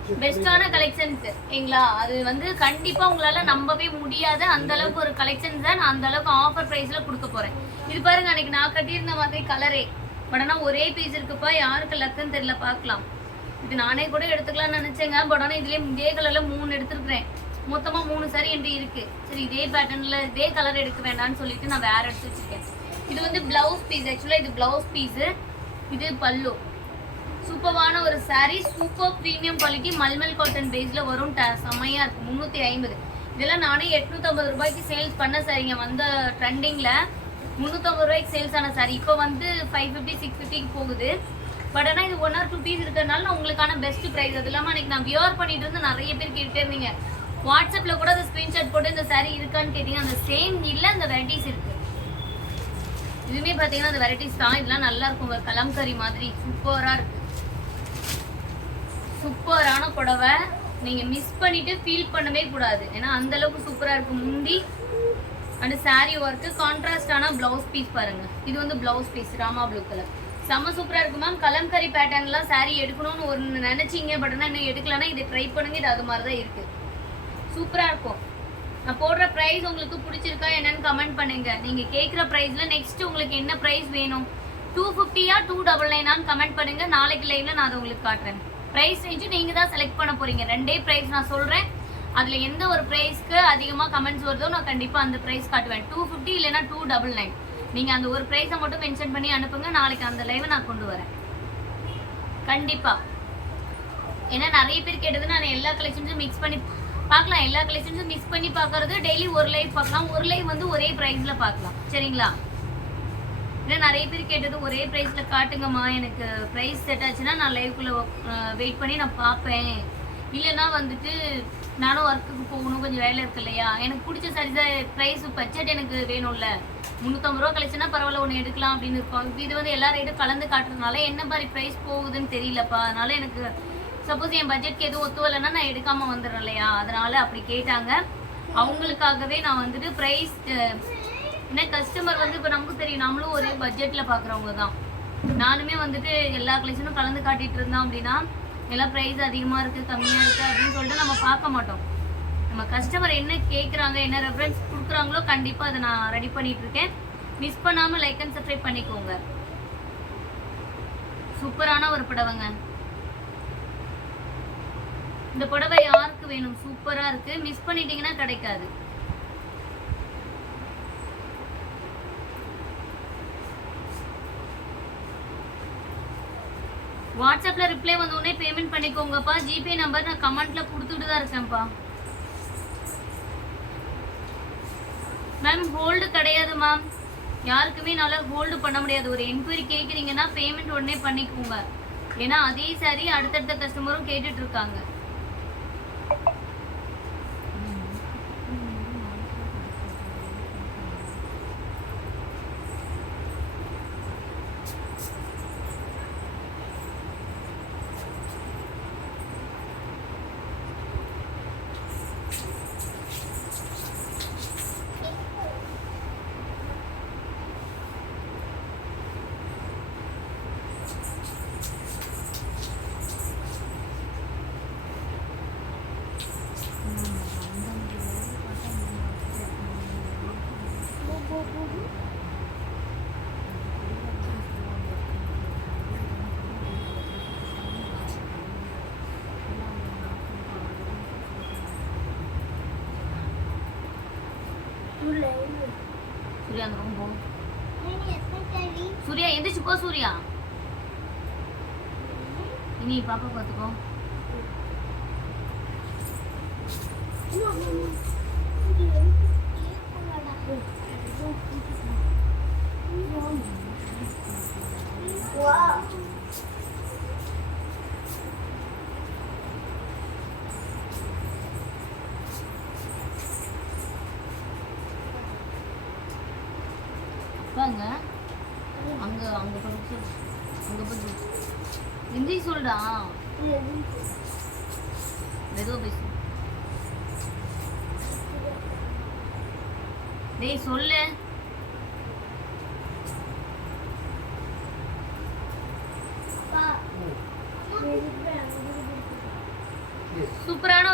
பெஸ்டான கலெக்ஷன்ஸ் ஏங்களா. அது வந்து கண்டிப்பா உங்களால நம்பவே முடியாத அந்த அளவுக்கு ஒரு கலெக்ஷன்ஸ் தான் நான் அந்த அளவுக்கு ஆஃபர் பிரைஸ்ல கொடுக்க போறேன். இது பாருங்க, அன்னைக்கு நான் கட்டியிருந்த மாதிரி கலரே, பட் ஆனால் ஒரே பீஸ் இருக்குப்பா. யாருக்கு லக்குன்னு தெரியல, பார்க்கலாம். இது நானே கூட எடுத்துக்கலாம்னு நினைச்சேங்க, பட் ஆனால் இதுலேயே இதே கலர்ல 3 எடுத்துருக்கிறேன். மொத்தமாக 3 சாரி என்கிட்ட இருக்கு. சரி, இதே பேட்டர்ன்ல இதே கலர் எடுக்க வேண்டாம்னு சொல்லிட்டு நான் வேற எடுத்து வச்சிருக்கேன். இது வந்து பிளவுஸ் பீஸ். ஆக்சுவலா இது பிளவுஸ் பீஸ், இது பல்லு. சூப்பரான ஒரு sorry, super premium quality mulmul cotton பேஸ்ல வரும். செம்மையா இருக்கு. 350. இதெல்லாம் நானே 850 ரூபாய்க்கு சேல்ஸ் பண்ண சாரிங்க. வந்த ட்ரெண்டிங்ல 350 ரூபாய்க்கு சேல்ஸ் ஆன சாரி இப்போ வந்து 550 650க்கு போகுது. பட் ஆனால் இது 1 or 2 பீஸ் இருக்கிறதுனால நான் உங்களுக்கான பெஸ்ட் ப்ரைஸ். அது இல்லாமல் அன்னைக்கு நான் வியர் பண்ணிட்டு இருந்து நிறைய பேர் கேட்டுட்டே இருந்தீங்க. வாட்ஸ்அப்பில் கூட அந்த ஸ்க்ரீன்ஷாட் போட்டு இந்த சாரி இருக்கான்னு கேட்டீங்க. அந்த சேம் இல்லை, அந்த வெரைட்டிஸ் இருக்கு. இதுவுமே பார்த்தீங்கன்னா அந்த வெரைட்டிஸ் தான். இதெல்லாம் நல்லா இருக்கும், கலம்கரி மாதிரி சூப்பராக இருக்கு. சூப்பரான புடவை, நீங்கள் மிஸ் பண்ணிட்டு ஃபீல் பண்ணவே கூடாது. ஏன்னா அந்த அளவுக்கு சூப்பராக இருக்கு. முந்தி and sorry work, கான்ட்ராஸ்டான blouse piece பாருங்க. இது வந்து blouse piece Rama blue colour, செம்ம சூப்பராக இருக்கு மேம். கலம்கரி பேட்டர்ன்லாம் சாரி எடுக்கணும்னு ஒரு நினைச்சிங்க, பட் ஆனால் இன்னும் எடுக்கலன்னா இதை ட்ரை பண்ணுங்க. இது அது மாதிரி தான் இருக்கு, சூப்பராக இருக்கும். நான் போடுற ப்ரைஸ் உங்களுக்கு பிடிச்சிருக்கா என்னன்னு கமெண்ட் பண்ணுங்க. நீங்கள் கேட்குற ப்ரைஸில் நெக்ஸ்ட் உங்களுக்கு என்ன ப்ரைஸ் வேணும், 250 299 கமெண்ட் பண்ணுங்க. நாளைக்கு லைவ்ல நான் அதை உங்களுக்கு காட்டுறேன். ப்ரைஸ் ரேஞ்சு நீங்கள் தான் செலக்ட் பண்ண போறீங்க. 2 ப்ரைஸ் நான் சொல்கிறேன். அதில் எந்த ஒரு ப்ரைஸ்க்கு அதிகமாக கமெண்ட்ஸ் வருதோ நான் கண்டிப்பாக அந்த ப்ரைஸ் காட்டுவேன். 250 இல்லைன்னா 299. நீங்கள் அந்த ஒரு ப்ரைஸை மட்டும் மென்ஷன் பண்ணி அனுப்புங்க. நாளைக்கு அந்த லைவை நான் கொண்டு வரேன் கண்டிப்பாக. ஏன்னா நிறைய பேர் கேட்டது நான் எல்லா கலெக்ஷன்ஸும் மிக்ஸ் பண்ணி பார்க்கலாம். எல்லா கலெக்ஷன்ஸும் மிக்ஸ் பண்ணி பார்க்கறது டெய்லி ஒரு லைவ் பார்க்கலாம். ஒரு லைவ் வந்து ஒரே ப்ரைஸில் பார்க்கலாம், சரிங்களா. ஏன்னா நிறைய பேர் கேட்டது ஒரே ப்ரைஸில் காட்டுங்கம்மா, எனக்கு ப்ரைஸ் செட் ஆச்சுன்னா நான் லைவ்க்குள்ளே வெயிட் பண்ணி நான் பார்ப்பேன். இல்லைன்னா வந்துட்டு நானும் ஒர்க்குக்கு போகணும், கொஞ்சம் வேலை இருக்கு இல்லையா. எனக்கு பிடிச்ச சாரி ப்ரைஸ் பட்ஜெட் எனக்கு வேணும்ல. 350 ரூபா கலெக்ஷனா பரவாயில்ல, ஒன்று எடுக்கலாம் அப்படின்னு இருக்கோம். இது வந்து எல்லா ரேட்டும் கலந்து காட்டுறதுனால என்ன மாதிரி ப்ரைஸ் போகுதுன்னு தெரியலப்பா. அதனால எனக்கு சப்போஸ் என் பட்ஜெட்க்கு எதுவும் ஒத்து வரலைன்னா நான் எடுக்காமல் வந்துடுறேன் இல்லையா. அதனால அப்படி கேட்டாங்க. அவங்களுக்காகவே நான் வந்துட்டு ப்ரைஸ், ஏன்னா கஸ்டமர் வந்து இப்போ நமக்கு தெரியும், நம்மளும் ஒரே பட்ஜெட்டில் பார்க்குறவங்க தான். நானுமே வந்துட்டு எல்லா கலெக்ஷனும் கலந்து காட்டிகிட்டு இருந்தோம் அப்படின்னா எல்லாம் ப்ரைஸ் அதிகமாக இருக்குது கம்மியாக இருக்குது அப்படின்னு சொல்லிட்டு நம்ம பார்க்க மாட்டோம். நம்ம கஸ்டமர் என்ன கேட்குறாங்க, என்ன ரெஃபரன்ஸ் கொடுக்குறாங்களோ கண்டிப்பாக அதை நான் ரெடி பண்ணிட்டு இருக்கேன். மிஸ் பண்ணாமல் லைக் அண்ட் சப்ஸ்கிரைப் பண்ணிக்கோங்க. சூப்பரான ஒரு புடவைங்க. இந்த புடவை யாருக்கு வேணும், சூப்பராக இருக்கு. மிஸ் பண்ணிட்டீங்கன்னா கிடைக்காது. வாட்ஸ்அப்ல ரிப்ளை வந்த உடனே பேமெண்ட் பண்ணிக்கோங்கப்பா. ஜிபே நம்பர் நான் கமெண்ட்ல கொடுத்துட்டு தான் இருக்கேன்ப்பா. மேம் ஹோல்டு கிடையாது மேம், யாருக்குமே நல்லா ஹோல்டு பண்ண முடியாது. ஒரு என்கொயரி கேட்குறீங்கன்னா பேமெண்ட் உடனே பண்ணிக்கோங்க. ஏன்னா அதே சாரி அடுத்தடுத்த கஸ்டமரும் கேட்டுட்டு இருக்காங்க. சூர்யா அந்த ரொம்ப சூர்யா எந்திரிச்சு போ. சூர்யா இனி பாப்பா பார்த்துக்கோ. வாங்க அங்க அங்க படிச்சு அங்க போய் ஹிந்தி சொல்டா, மெதுவா பேசு. டேய் சொல்லு.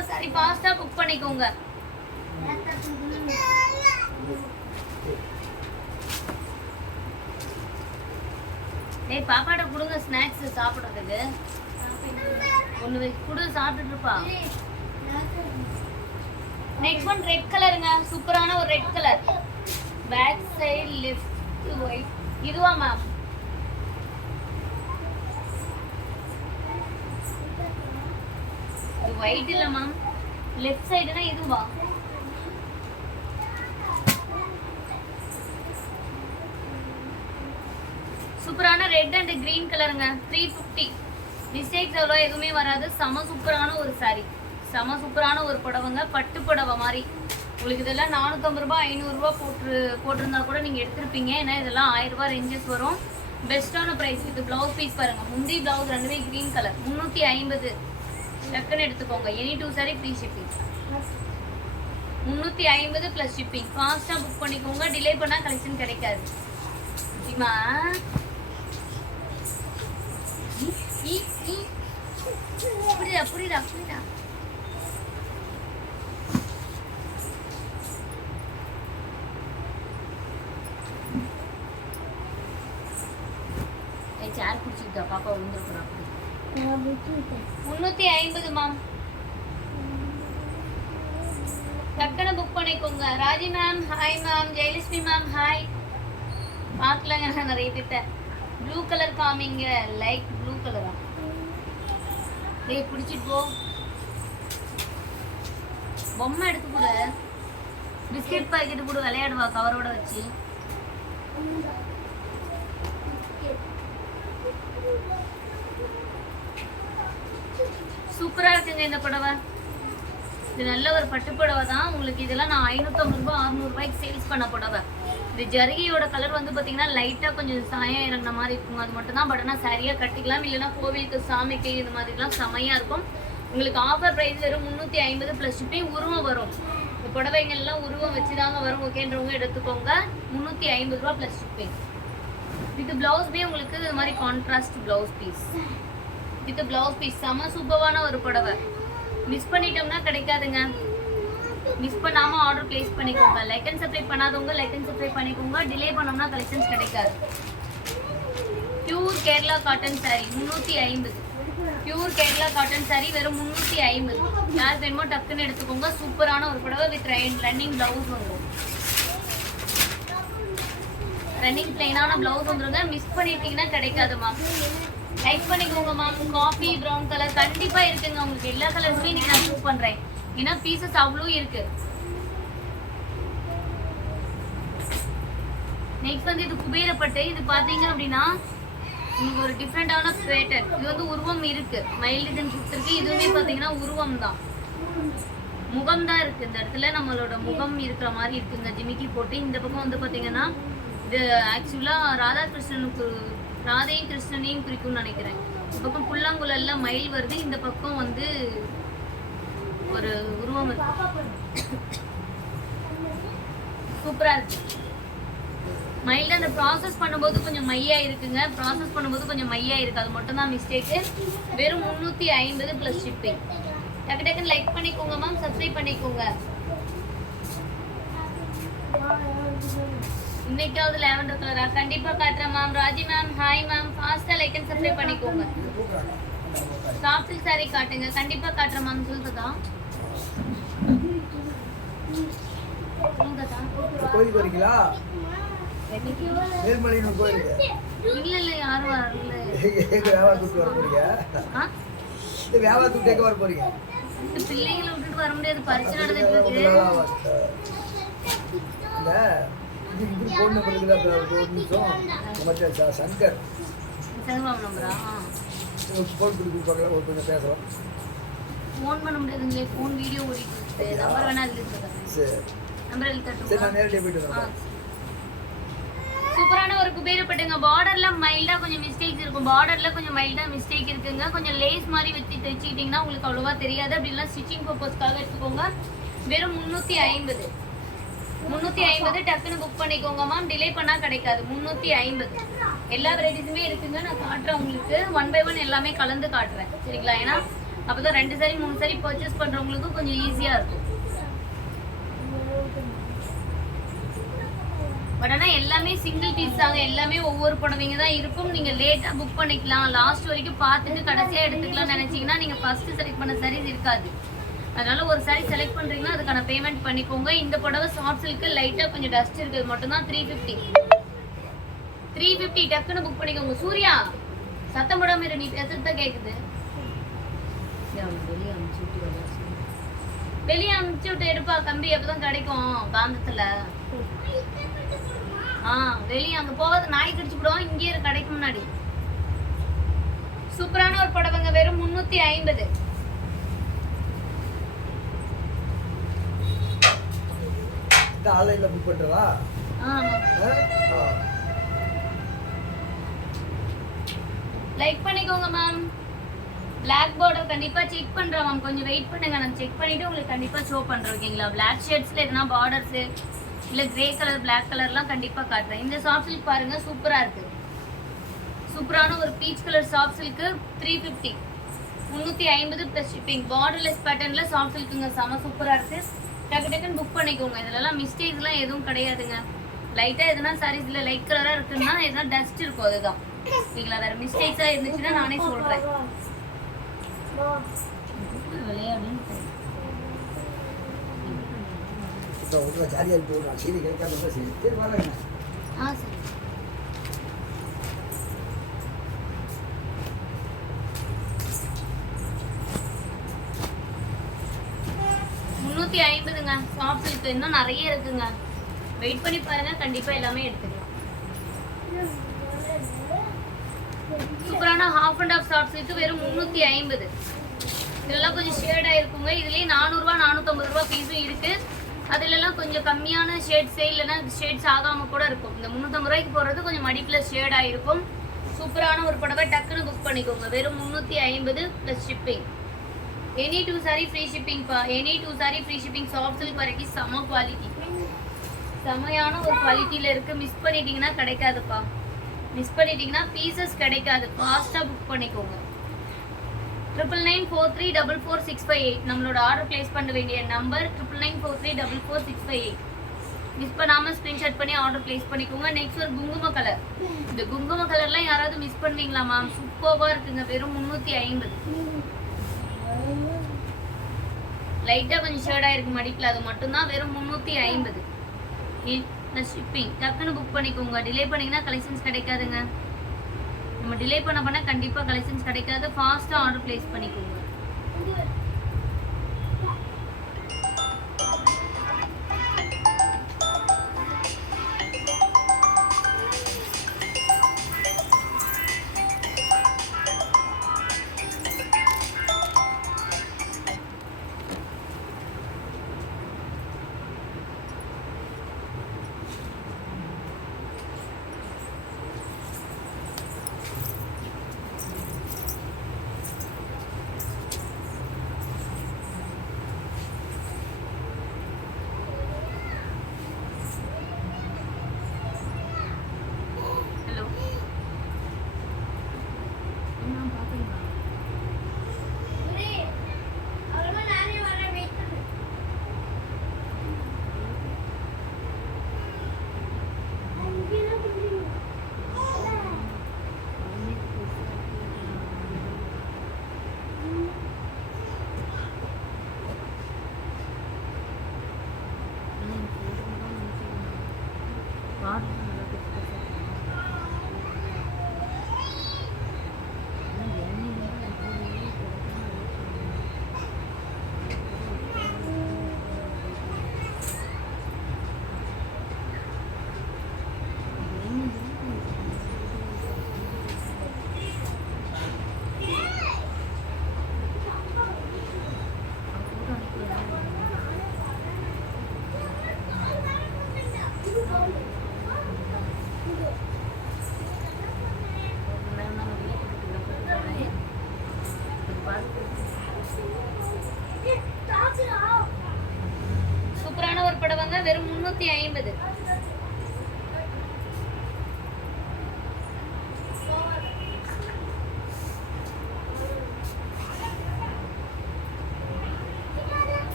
ஒரு சாரி ஃபாஸ்டா புக் பண்ணிக்கோங்க. ஏய் பாப்பாட்ட கொடுங்க ஸ்நாக்ஸ் சாப்பிடுறதுக்கு. ஒன்னு குடு சாப்பிட்டுட்டு இருப்பா. நெக்ஸ்ட் ஒன் ரெட் கலருங்க. சூப்பரான ஒரு red colour. Back side left white. இதுவா மேம்? இது ஒயிட் இல்ல மேம். லெஃப்ட் சைடுனா இதுவா? சூப்பரான ரெட் அண்ட் கிரீன் கலருங்க. 350. மிஸ்டேக்ஸ் அவ்வளோ எதுவுமே வராது. செம சூப்பரான ஒரு சாரி, செம சூப்பரான ஒரு புடவைங்க. பட்டு புடவை மாதிரி. உங்களுக்கு இதெல்லாம் 450 ரூபாய் 500 ரூபாய் போட்டிருந்தா கூட நீங்கள் எடுத்திருப்பீங்க. ஏன்னா இதெல்லாம் 1000 ரூபாய் ரேஞ்சஸ் வரும். பெஸ்ட்டான ப்ரைஸ். இது ப்ளவுஸ் பீஸ் பாருங்க. முந்தி ப்ளவுஸ் ரெண்டுமே கிரீன் கலர். 350. டக்குன்னு எடுத்துக்கோங்க. Any 2 sorry free shipping. 350 plus shipping. ஃபாஸ்ட்டாக புக் பண்ணிக்கோங்க. டிலே பண்ணால் கலெக்ஷன் கிடைக்காது. சரிம்மா? புரியுதா புரியுதா புரியுதா? சேர் குடிச்சுக்கிட்டா பாப்பா விழுந்துருக்குறா. 350 மேம். டக்குன்னு புக் பண்ணிக்கோங்க. Raji ma'am hi ma'am. Jayalakshmi ma'am hi. பார்க்கலாங்க நிறைய பேர்த்த. ப்ளூ கலர் காமிங்க. லைக் ப்ளூ கலரா? டேய் பிடிச்சிட்டு போ. பொம்மை எடுத்து கூட பிஸ்கெட் பாக்கெட்டு கூட விளையாடுவா கவரோட வச்சு. சூப்பரா இருக்குங்க இந்த புடவை. இது நல்ல ஒரு பட்டு புடவை தான். உங்களுக்கு இதெல்லாம் நான் 550 ரூபாய் 600 ரூபாய்க்கு சேல்ஸ் பண்ண புடவை. இந்த ஜரிகையோட கலர் வந்து பார்த்தீங்கன்னா லைட்டாக கொஞ்சம் சாயம் இறங்கின மாதிரி இருக்குங்க. அது மட்டும் தான். பட் ஆனால் சரியாக கட்டிக்கலாம். இல்லைன்னா கோவிலுக்கு சாமிக்கு இது மாதிரிலாம் செமையாக இருக்கும். உங்களுக்கு ஆஃபர் ப்ரைஸ் வெறும் 350 ப்ளஸ் ஷிப்பிங். உருவம் வரும். இந்த புடவைங்கள்லாம் உருவம் வச்சு தாங்க வரும். ஓகேன்றவங்க எடுத்துக்கோங்க. 350 ரூபா ப்ளஸ் ஷிப்பிங். இது ப்ளவுஸ்மே உங்களுக்கு இது மாதிரி கான்ட்ராஸ்ட் ப்ளவுஸ் பீஸ். இது ப்ளவுஸ் பீஸ். செம சூப்பரான ஒரு புடவை. மிஸ் பண்ணிட்டோம்னா கிடைக்காதுங்க. மிஸ் பண்ணாம ஆர்டர் பிளேஸ் பண்ணிக்கோங்க. லைக் அண்ட் சப்ஸ்கிரைப் பண்ணாதவங்க லைக் அண்ட் சப்ஸ்கிரைப் பண்ணிக்கோங்க. டிலே பண்ணோம்னா கலெக்ஷன்ஸ் கிடைக்காது. Pure Kerala cotton sorry 350. Pure Kerala cotton sorry வெறும் 350. யார் வேணுமோ டக்குன்னு எடுத்துக்கோங்க. சூப்பரான ஒரு புடவை வித் ரன்னிங் பிளவுஸ் வந்துடும். ரன்னிங் பிளைனான பிளவுஸ் வந்துருங்க. மிஸ் பண்ணிட்டீங்கன்னா கிடைக்காது மேம். லைக் பண்ணிக்கோங்க மேம். காஃபி ப்ரௌன் கலர் கண்டிப்பா இருக்குங்க. உங்களுக்கு எல்லா கலர்ஸுமே இன்னைக்கு நான் சூஸ் பண்றேன். ஏன்னா பீசஸ் அவ்வளோ இருக்கு. நெக்ஸ்ட் வந்து இது குபேரப்பட்டு. இது பாத்தீங்க அப்படின்னா உங்களுக்கு ஒரு டிஃப்ரெண்டான பேட்டர்ன். இது வந்து உருவம் இருக்கு. மைல்டு டிசைன் கொடுத்துருக்கு. இதுவுமே பாத்தீங்கன்னா உருவம் தான். முகம் தான் இருக்கு. இந்த இடத்துல நம்மளோட முகம் இருக்கிற மாதிரி இருக்கு. இந்த ஜிமிக்கி போட்டு இந்த பக்கம் வந்து பாத்தீங்கன்னா இது ஆக்சுவலா ராதாகிருஷ்ணனுக்கு ராதையும் கிருஷ்ணனையும் குறிக்கும்னு நினைக்கிறேன். இந்த பக்கம் புல்லாங்குழல்ல மயில் வருது. இந்த பக்கம் வந்து ஒரு உருவம் இருக்கு. சூப்பரா இருக்கு. மைல்டா அந்த ப்ராசஸ் பண்ணும்போது கொஞ்சம் மையா இருக்குங்க. ப்ராசஸ் பண்ணும்போது கொஞ்சம் மையா இருக்கு. அது மட்டும் தான் மிஸ்டேக்கு. வெறும் 350 ப்ளஸ் ஷிப்பிங். டக்கு டக்குன்னு லைக் பண்ணிக்கோங்க மேம். சப்ஸ்கிரைப் பண்ணிக்கோங்க. இன்னைக்காவது லாவெண்டர் கலரா? கண்டிப்பா காட்டுறேன் ma'am. Raji ma'am hi ma'am. ஃபாஸ்டா லைக் அண்ட் சப்ஸ்கிரைப் பண்ணிக்கோங்க. சாஃப்ட் சாரி காட்டுங்க. கண்டிப்பா காட்டுறேன் மேம். சொல்லுதா கோயிலுக்கு வரீங்களா? நேர்மலைன்னு கோயிலுக்கு இல்ல இல்ல யாரும் வரல. வியாபாரத்துக்கு வர போறீங்க? வியாபாரத்துக்கு கேட்க வர போறீங்க? பிள்ளைங்களை விட்டுட்டு வர முடியாது. பரிசு நடந்துட்டு இருக்கு. இந்த ஃபோன் நம்பர் இருக்குதா? ஒரு நிமிஷம். நம்ம சங்கர் சங்கர் நம்பரா? ஃபோன் கொடுத்து பார்க்கலாம். ஒரு கொஞ்சம் பேசலாம். ஃபோன் பண்ண முடியாதுங்களே. ஃபோன் வீடியோ ஓடிட்டு இருக்கு. நம்பர் வேணா எழுதிட்டு. சரி நம்பர் எழுதிட்டு. சரி நான் நேரடியாக போயிட்டு வரேன். சூப்பரான ஒரு குபேரப்பட்டுங்க. பார்டர்ல மைல்டா கொஞ்சம் மிஸ்டேக்ஸ் இருக்கும். பார்டர்ல கொஞ்சம் மைல்டா மிஸ்டேக் இருக்குங்க. கொஞ்சம் லேஸ் மாதிரி வச்சு தைச்சிக்கிட்டீங்கன்னா உங்களுக்கு அவ்வளோவா தெரியாது. அப்படின்னா ஸ்டிச்சிங் பர்பஸ்க்காக எடுத்துக்கோங்க. வெறும் 350. 350 டக்குன்னு புக் பண்ணிக்கோங்க மேம். டிலே பண்ணா கிடைக்காது. 350. எல்லா வெரைட்டிஸுமே இருக்குங்க. நான் காட்டுறேன் உங்களுக்கு. 1 by 1 எல்லாமே கலந்து காட்டுறேன். சரிங்களா? ஏன்னா அப்பதான் 2 சாரி 3 சாரி பர்ச்சேஸ் பண்றவங்களுக்கு கொஞ்சம் ஈஸியா இருக்கும். பட் ஆனா எல்லாமே சிங்கிள் பீஸ் தாங்க, எல்லாமே ஒவ்வொரு புடவைங்க தான் இருக்கும். நீங்க லேட்டா புக் பண்ணிக்கலாம், லாஸ்ட் வரைக்கும் பார்த்துட்டு கடைசியா எடுத்துக்கலாம்னு நினைச்சீங்கன்னா நீங்க ஃபர்ஸ்ட் செலக்ட் பண்ண சாரீஸ் இருக்காது. அதனால ஒரு சாரி செலக்ட் பண்றீங்கன்னா அதுக்கான பேமெண்ட் பண்ணிக்கோங்க. இந்த புடவை சாஃப்ட் சில்க் லைட்டா கொஞ்சம் டஸ்ட் இருக்குது மட்டும் தான் 350 டக்குன்னு புக் பண்ணிக்கோங்க. சூர்யா சத்தம் போடாம இரு, நீ பேசுறது தான் கேக்குது. வெளியே அனுப்பிச்சு விட்டு எடுப்பா கம்பி, அப்பதான் கிடைக்கும் காந்தத்துல. வெளியே அங்க போகாத, நாய் கடிச்சு விடுவோம், இங்கே இரு கடைக்கு முன்னாடி. சூப்பரான ஒரு புடவைங்க, வெறும் 350. ஆன்லைன்ல புக் பண்றதா? லைக் பண்ணிக்கோங்க மேம். பிளாக் பார்டர் கண்டிப்பா செக் பண்றேன் மேம், கொஞ்சம் வெயிட் பண்ணுங்க, நான் செக் பண்ணிட்டு உங்களுக்கு கண்டிப்பா ஷோ பண்றேன். ஓகேங்களா? பிளாக் ஷேட்ஸ்ல எதனா பார்டர்ஸ் இல்ல கிரே கலர் பிளாக் கலர்லாம் கண்டிப்பா காட்டுறேன். இந்த சாஃப்ட் சில்க் பாருங்க, சூப்பரா இருக்கு. சூப்பரான ஒரு peach colour soft silk 350 350 plus shipping. Borderless பேட்டர்ன்ல சாஃப்ட் சில்க்குங்க, செம சூப்பரா இருக்கு. டக்கு டக்குன்னு புக் பண்ணிக்கோங்க. இதுலலாம் மிஸ்டேக்ஸ்லாம் எதுவும் கிடையாதுங்க. லைட்டா எதுனா சாரீஸ்ல லைட் கலரா இருக்குன்னா எதனா டஸ்ட் இருக்கும், அதுதான். ஓகேங்களா? வேற மிஸ்டேக்ஸா இருந்துச்சுன்னா நானே சொல்றேன். $350ங்க சாஃப்ட் சில்க். இன்னும் நிறைய இருக்குங்க, வெயிட் பண்ணி பாருங்க, கண்டிப்பா எல்லாமே எடுத்துக்கலாம். சூப்பரான half and half soft silk வெறும் 350. இதெல்லாம் கொஞ்சம் ஷேட் ஆயிருக்குங்க. இதுலயே 400 ரூபா 450 ரூபா பீஸும் இருக்கு. அதுலலாம் கொஞ்சம் கம்மியான ஷேட்ஸே இல்லைன்னா ஷேட்ஸ் ஆகாம கூட இருக்கும். இந்த 350 ரூபாய்க்கு போறது கொஞ்சம் மடிப்புல ஷேட் ஆயிருக்கும். சூப்பரான ஒரு புடவை, டக்குன்னு புக் பண்ணிக்கோங்க. வெறும் 350 plus shipping. Any 2 sorry free shipping பா. Any 2 sorry free shipping. Soft silk வரைக்கும் செம குவாலிட்டி, செமையான ஒரு குவாலிட்டியில இருக்கு. மிஸ் பண்ணிட்டீங்கன்னா கிடைக்காதுப்பா, மிஸ் பண்ணிட்டீங்கன்னா பீசஸ் கிடைக்காது. ஃபாஸ்ட்டாக புக் பண்ணிக்கோங்க. 9994344658 நம்மளோட ஆர்டர் பிளேஸ் பண்ண வேண்டிய நம்பர் 9994344658. மிஸ் பண்ணாமல் ஸ்க்ரீன்ஷாட் பண்ணி ஆர்டர் பிளேஸ் பண்ணிக்கோங்க. நெக்ஸ்ட் ஒரு குங்கும கலர். இந்த குங்கும கலர்லாம் யாராவது மிஸ் பண்ணுவீங்களா மேம்? சூப்பராக இருக்குங்க, வெறும் 350. லைட்டாக கொஞ்சம் ஷேடாக இருக்கு மடிப்பில், அது மட்டும்தான். வெறும் 350 ஷிப்பிங். டக்குன்னு புக் பண்ணிக்கோங்க. டிலே பண்ணிங்கன்னா கலெக்ஷன்ஸ் கிடைக்காதுங்க. நம்ம டிலே பண்ண கண்டிப்பாக கலெக்ஷன்ஸ் கிடைக்காது. ஃபாஸ்ட்டாக ஆர்டர் பிளேஸ் பண்ணிக்கோங்க. சூப்பரான ஒரு புடவைங்க, வெறும் 350.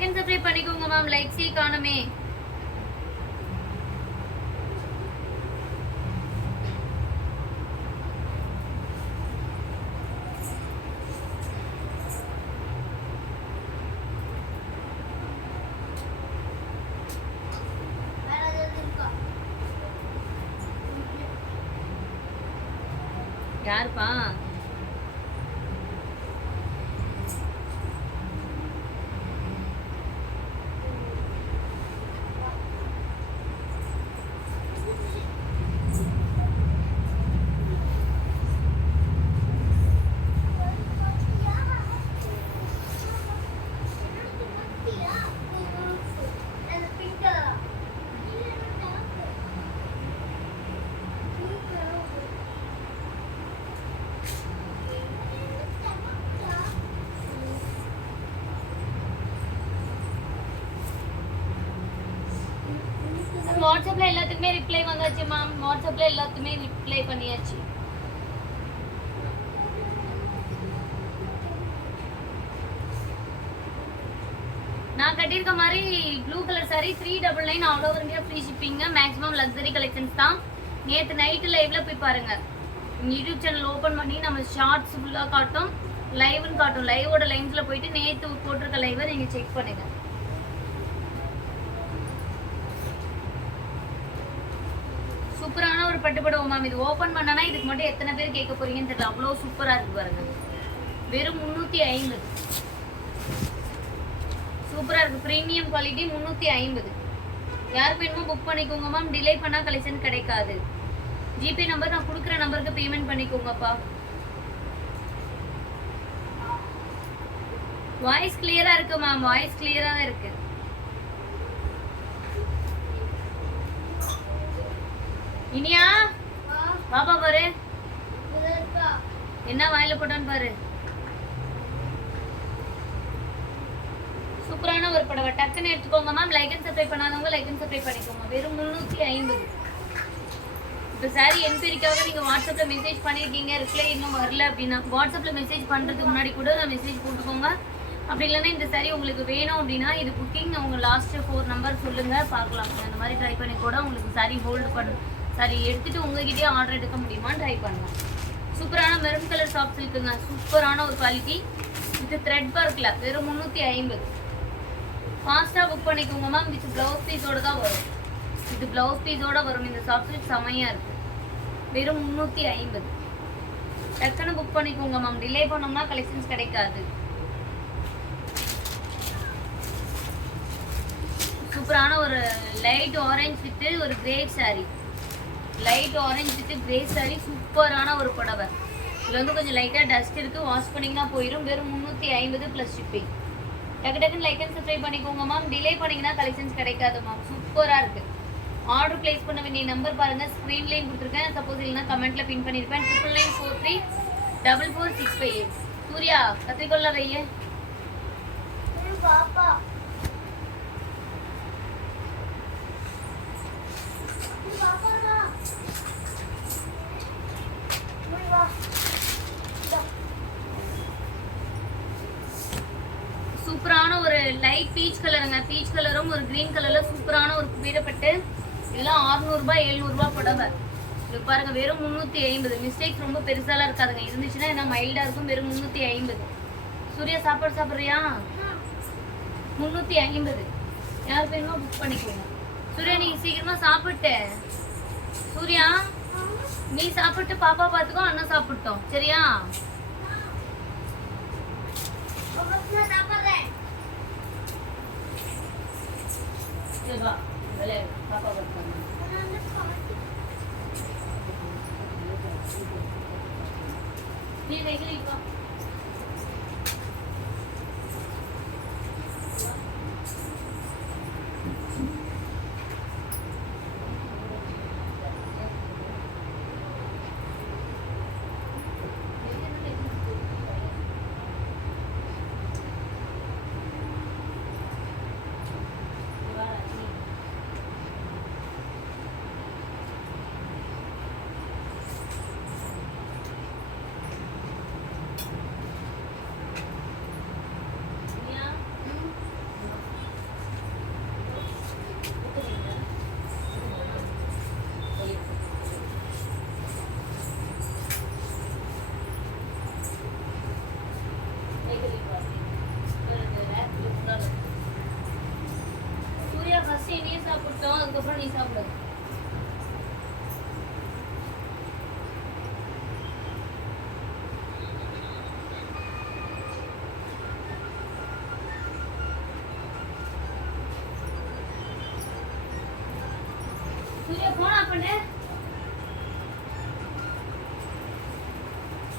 லைக் அண்ட் சப்ஸ்கிரைப் பண்ணிக்கோங்க மேம். லைக்ஸே காணுமே. யாருப்பா? வாட்ஸ்அப்ல எல்லாத்துக்குமே ரிப்ளை வந்தாச்சு மேம். வாட்ஸ்அப்ல எல்லாத்துக்குமே ரிப்ளை பண்ணியாச்சு. நான் கட்டியிருக்க மாதிரி blue colour sorry 399 all over India free ஷிப்பிங்க. Maximum luxury collections தான். நேற்று நைட்டு லைவ்ல போய் பாருங்க. யூடியூப் சேனல் ஓப்பன் பண்ணி நம்ம ஷார்ட்ஸ் ஃபுல்லாக காட்டும், லைவ்னு காட்டும். லைவோட லைன்ஸ்ல போயிட்டு நேற்று போட்டிருக்க லைவை நீங்க செக் பண்ணுங்க. சூப்பரான ஒரு பட்டுப்படவை மேம். இது ஓப்பன் பண்ணனா இதுக்கு மட்டும் எத்தனை பேர் கேட்க போறீங்கன்னு தெரியல. அவ்வளோ சூப்பரா இருக்கு பாருங்க. வெறும் 350. சூப்பரா இருக்கு. Premium quality 350. யாருக்கு வேணுமோ புக் பண்ணிக்கோங்க மேம். டிலே பண்ணா கலெக்ஷன் கிடைக்காது. ஜிபே நம்பர் நான் கொடுக்குற நம்பருக்கு பேமெண்ட் பண்ணிக்கோங்கப்பா. வாய்ஸ் கிளியரா இருக்கு மேம். வாய்ஸ் கிளியரா தான் இருக்கு. இனியா பாப்பா பாரு என்ன வாயில போட்டான்னு பாரு. சூப்பரான ஒரு புடவை. டக்குன்னு எடுத்துக்கோங்க மேம். லைக் அண்ட் சப்ஸ்கிரைப் பண்ணாதவங்க லைக் அண்ட் சப்ஸ்கிரைப் பண்ணிக்கோங்க. வெறும் 350. இப்போ சாரி என்கொயரிக்காக நீங்கள் வாட்ஸ்அப்பில் மெசேஜ் பண்ணியிருக்கீங்க, ரிப்ளை இன்னும் வரல அப்படின்னா வாட்ஸ்அப்பில் மெசேஜ் பண்ணுறதுக்கு முன்னாடி கூட மெசேஜ் போட்டுக்கோங்க. அப்படி இல்லைன்னா இந்த சாரி உங்களுக்கு வேணும் அப்படின்னா இது புக்கிங் உங்கள் லாஸ்ட்டு 4 நம்பர் சொல்லுங்கள், பார்க்கலாம். அந்த மாதிரி ட்ரை பண்ணி கூட உங்களுக்கு சாரி ஹோல்டு பண்ணும். சாரி எடுத்துகிட்டு உங்ககிட்டயே ஆர்டர் எடுக்க முடியுமான்னு ட்ரை பண்ணலாம். சூப்பரான மெரூன் கலர் ஷாப்ஸ் இருக்குங்க. சூப்பரான ஒரு குவாலிட்டி. இது த்ரெட் ஒர்க்கில் வெறும் 350. ஃபாஸ்ட்டாக புக் பண்ணிக்கோங்க மேம். வித் ப்ளவுஸ் பீஸோடு தான் வரும். இது ப்ளவுஸ் பீஸோடு வரும். இந்த ஷாப்ஸ் செமையாக இருக்குது. வெறும் 350. டக்குன்னு புக் பண்ணிக்கோங்க மேம். டிலே பண்ணோம்னா கலெக்ஷன்ஸ் கிடைக்காது. சூப்பரான ஒரு லைட் ஆரஞ்சு வித்து ஒரு grey sorry. Light orange with grey sorry. சூப்பரான ஒரு புடவை. இதில் வந்து கொஞ்சம் லைட்டாக டஸ்ட் இருக்குது. வாஷ் பண்ணிங்கன்னா போயிடும். வெறும் 350 ப்ளஸ் ஷிப்பிங். டக்கு டக்குன்னு லைக் அண்ட் சப்ஸ்கிரைப் பண்ணிக்கோங்க மேம். டிலே பண்ணிங்கன்னா கலெக்ஷன்ஸ் கிடைக்காது மேம். சூப்பராக இருக்குது. ஆர்டர் பிளேஸ் பண்ண வேண்டிய நம்பர் பாருங்கள். ஸ்க்ரீன்லேயும் கொடுத்துருக்கேன். சப்போஸ் இல்லைன்னா கமெண்ட்டில் பின் பண்ணியிருப்பேன். 9943444658. சூர்யா கத்திரிக்கொள்ள வைய பாப்பா. சூப்பரான ஒரு லைட் பீச் கலருங்க. பீச் கலரும் ஒரு கிரீன் கலர்ல சூப்பரான ஒரு குபீரப்பட்டு. இதெல்லாம் 600 ரூபாய் 700 ரூபாய் புடவை. இது பாருங்க வெறும் 350. மிஸ்டேக்ஸ் ரொம்ப பெருசாலாம் இருக்காதுங்க. இருந்துச்சுன்னா என்ன மைல்டா இருக்கும். வெறும் 350. சூர்யா சாப்பாடு சாப்பிட்றியா? 350. யார் வேணுமோ புக் பண்ணிக்கோங்க. சூர்யா நீ சீக்கிரமா சாப்பிட்டு. சூர்யா நீ சாப்பிட்டு பாப்பா பார்த்துக்கோ. அண்ணன் சாப்பிட்டோம் சரியா? பாப்பா பார்த்து நீ வைக்கிறீங்க.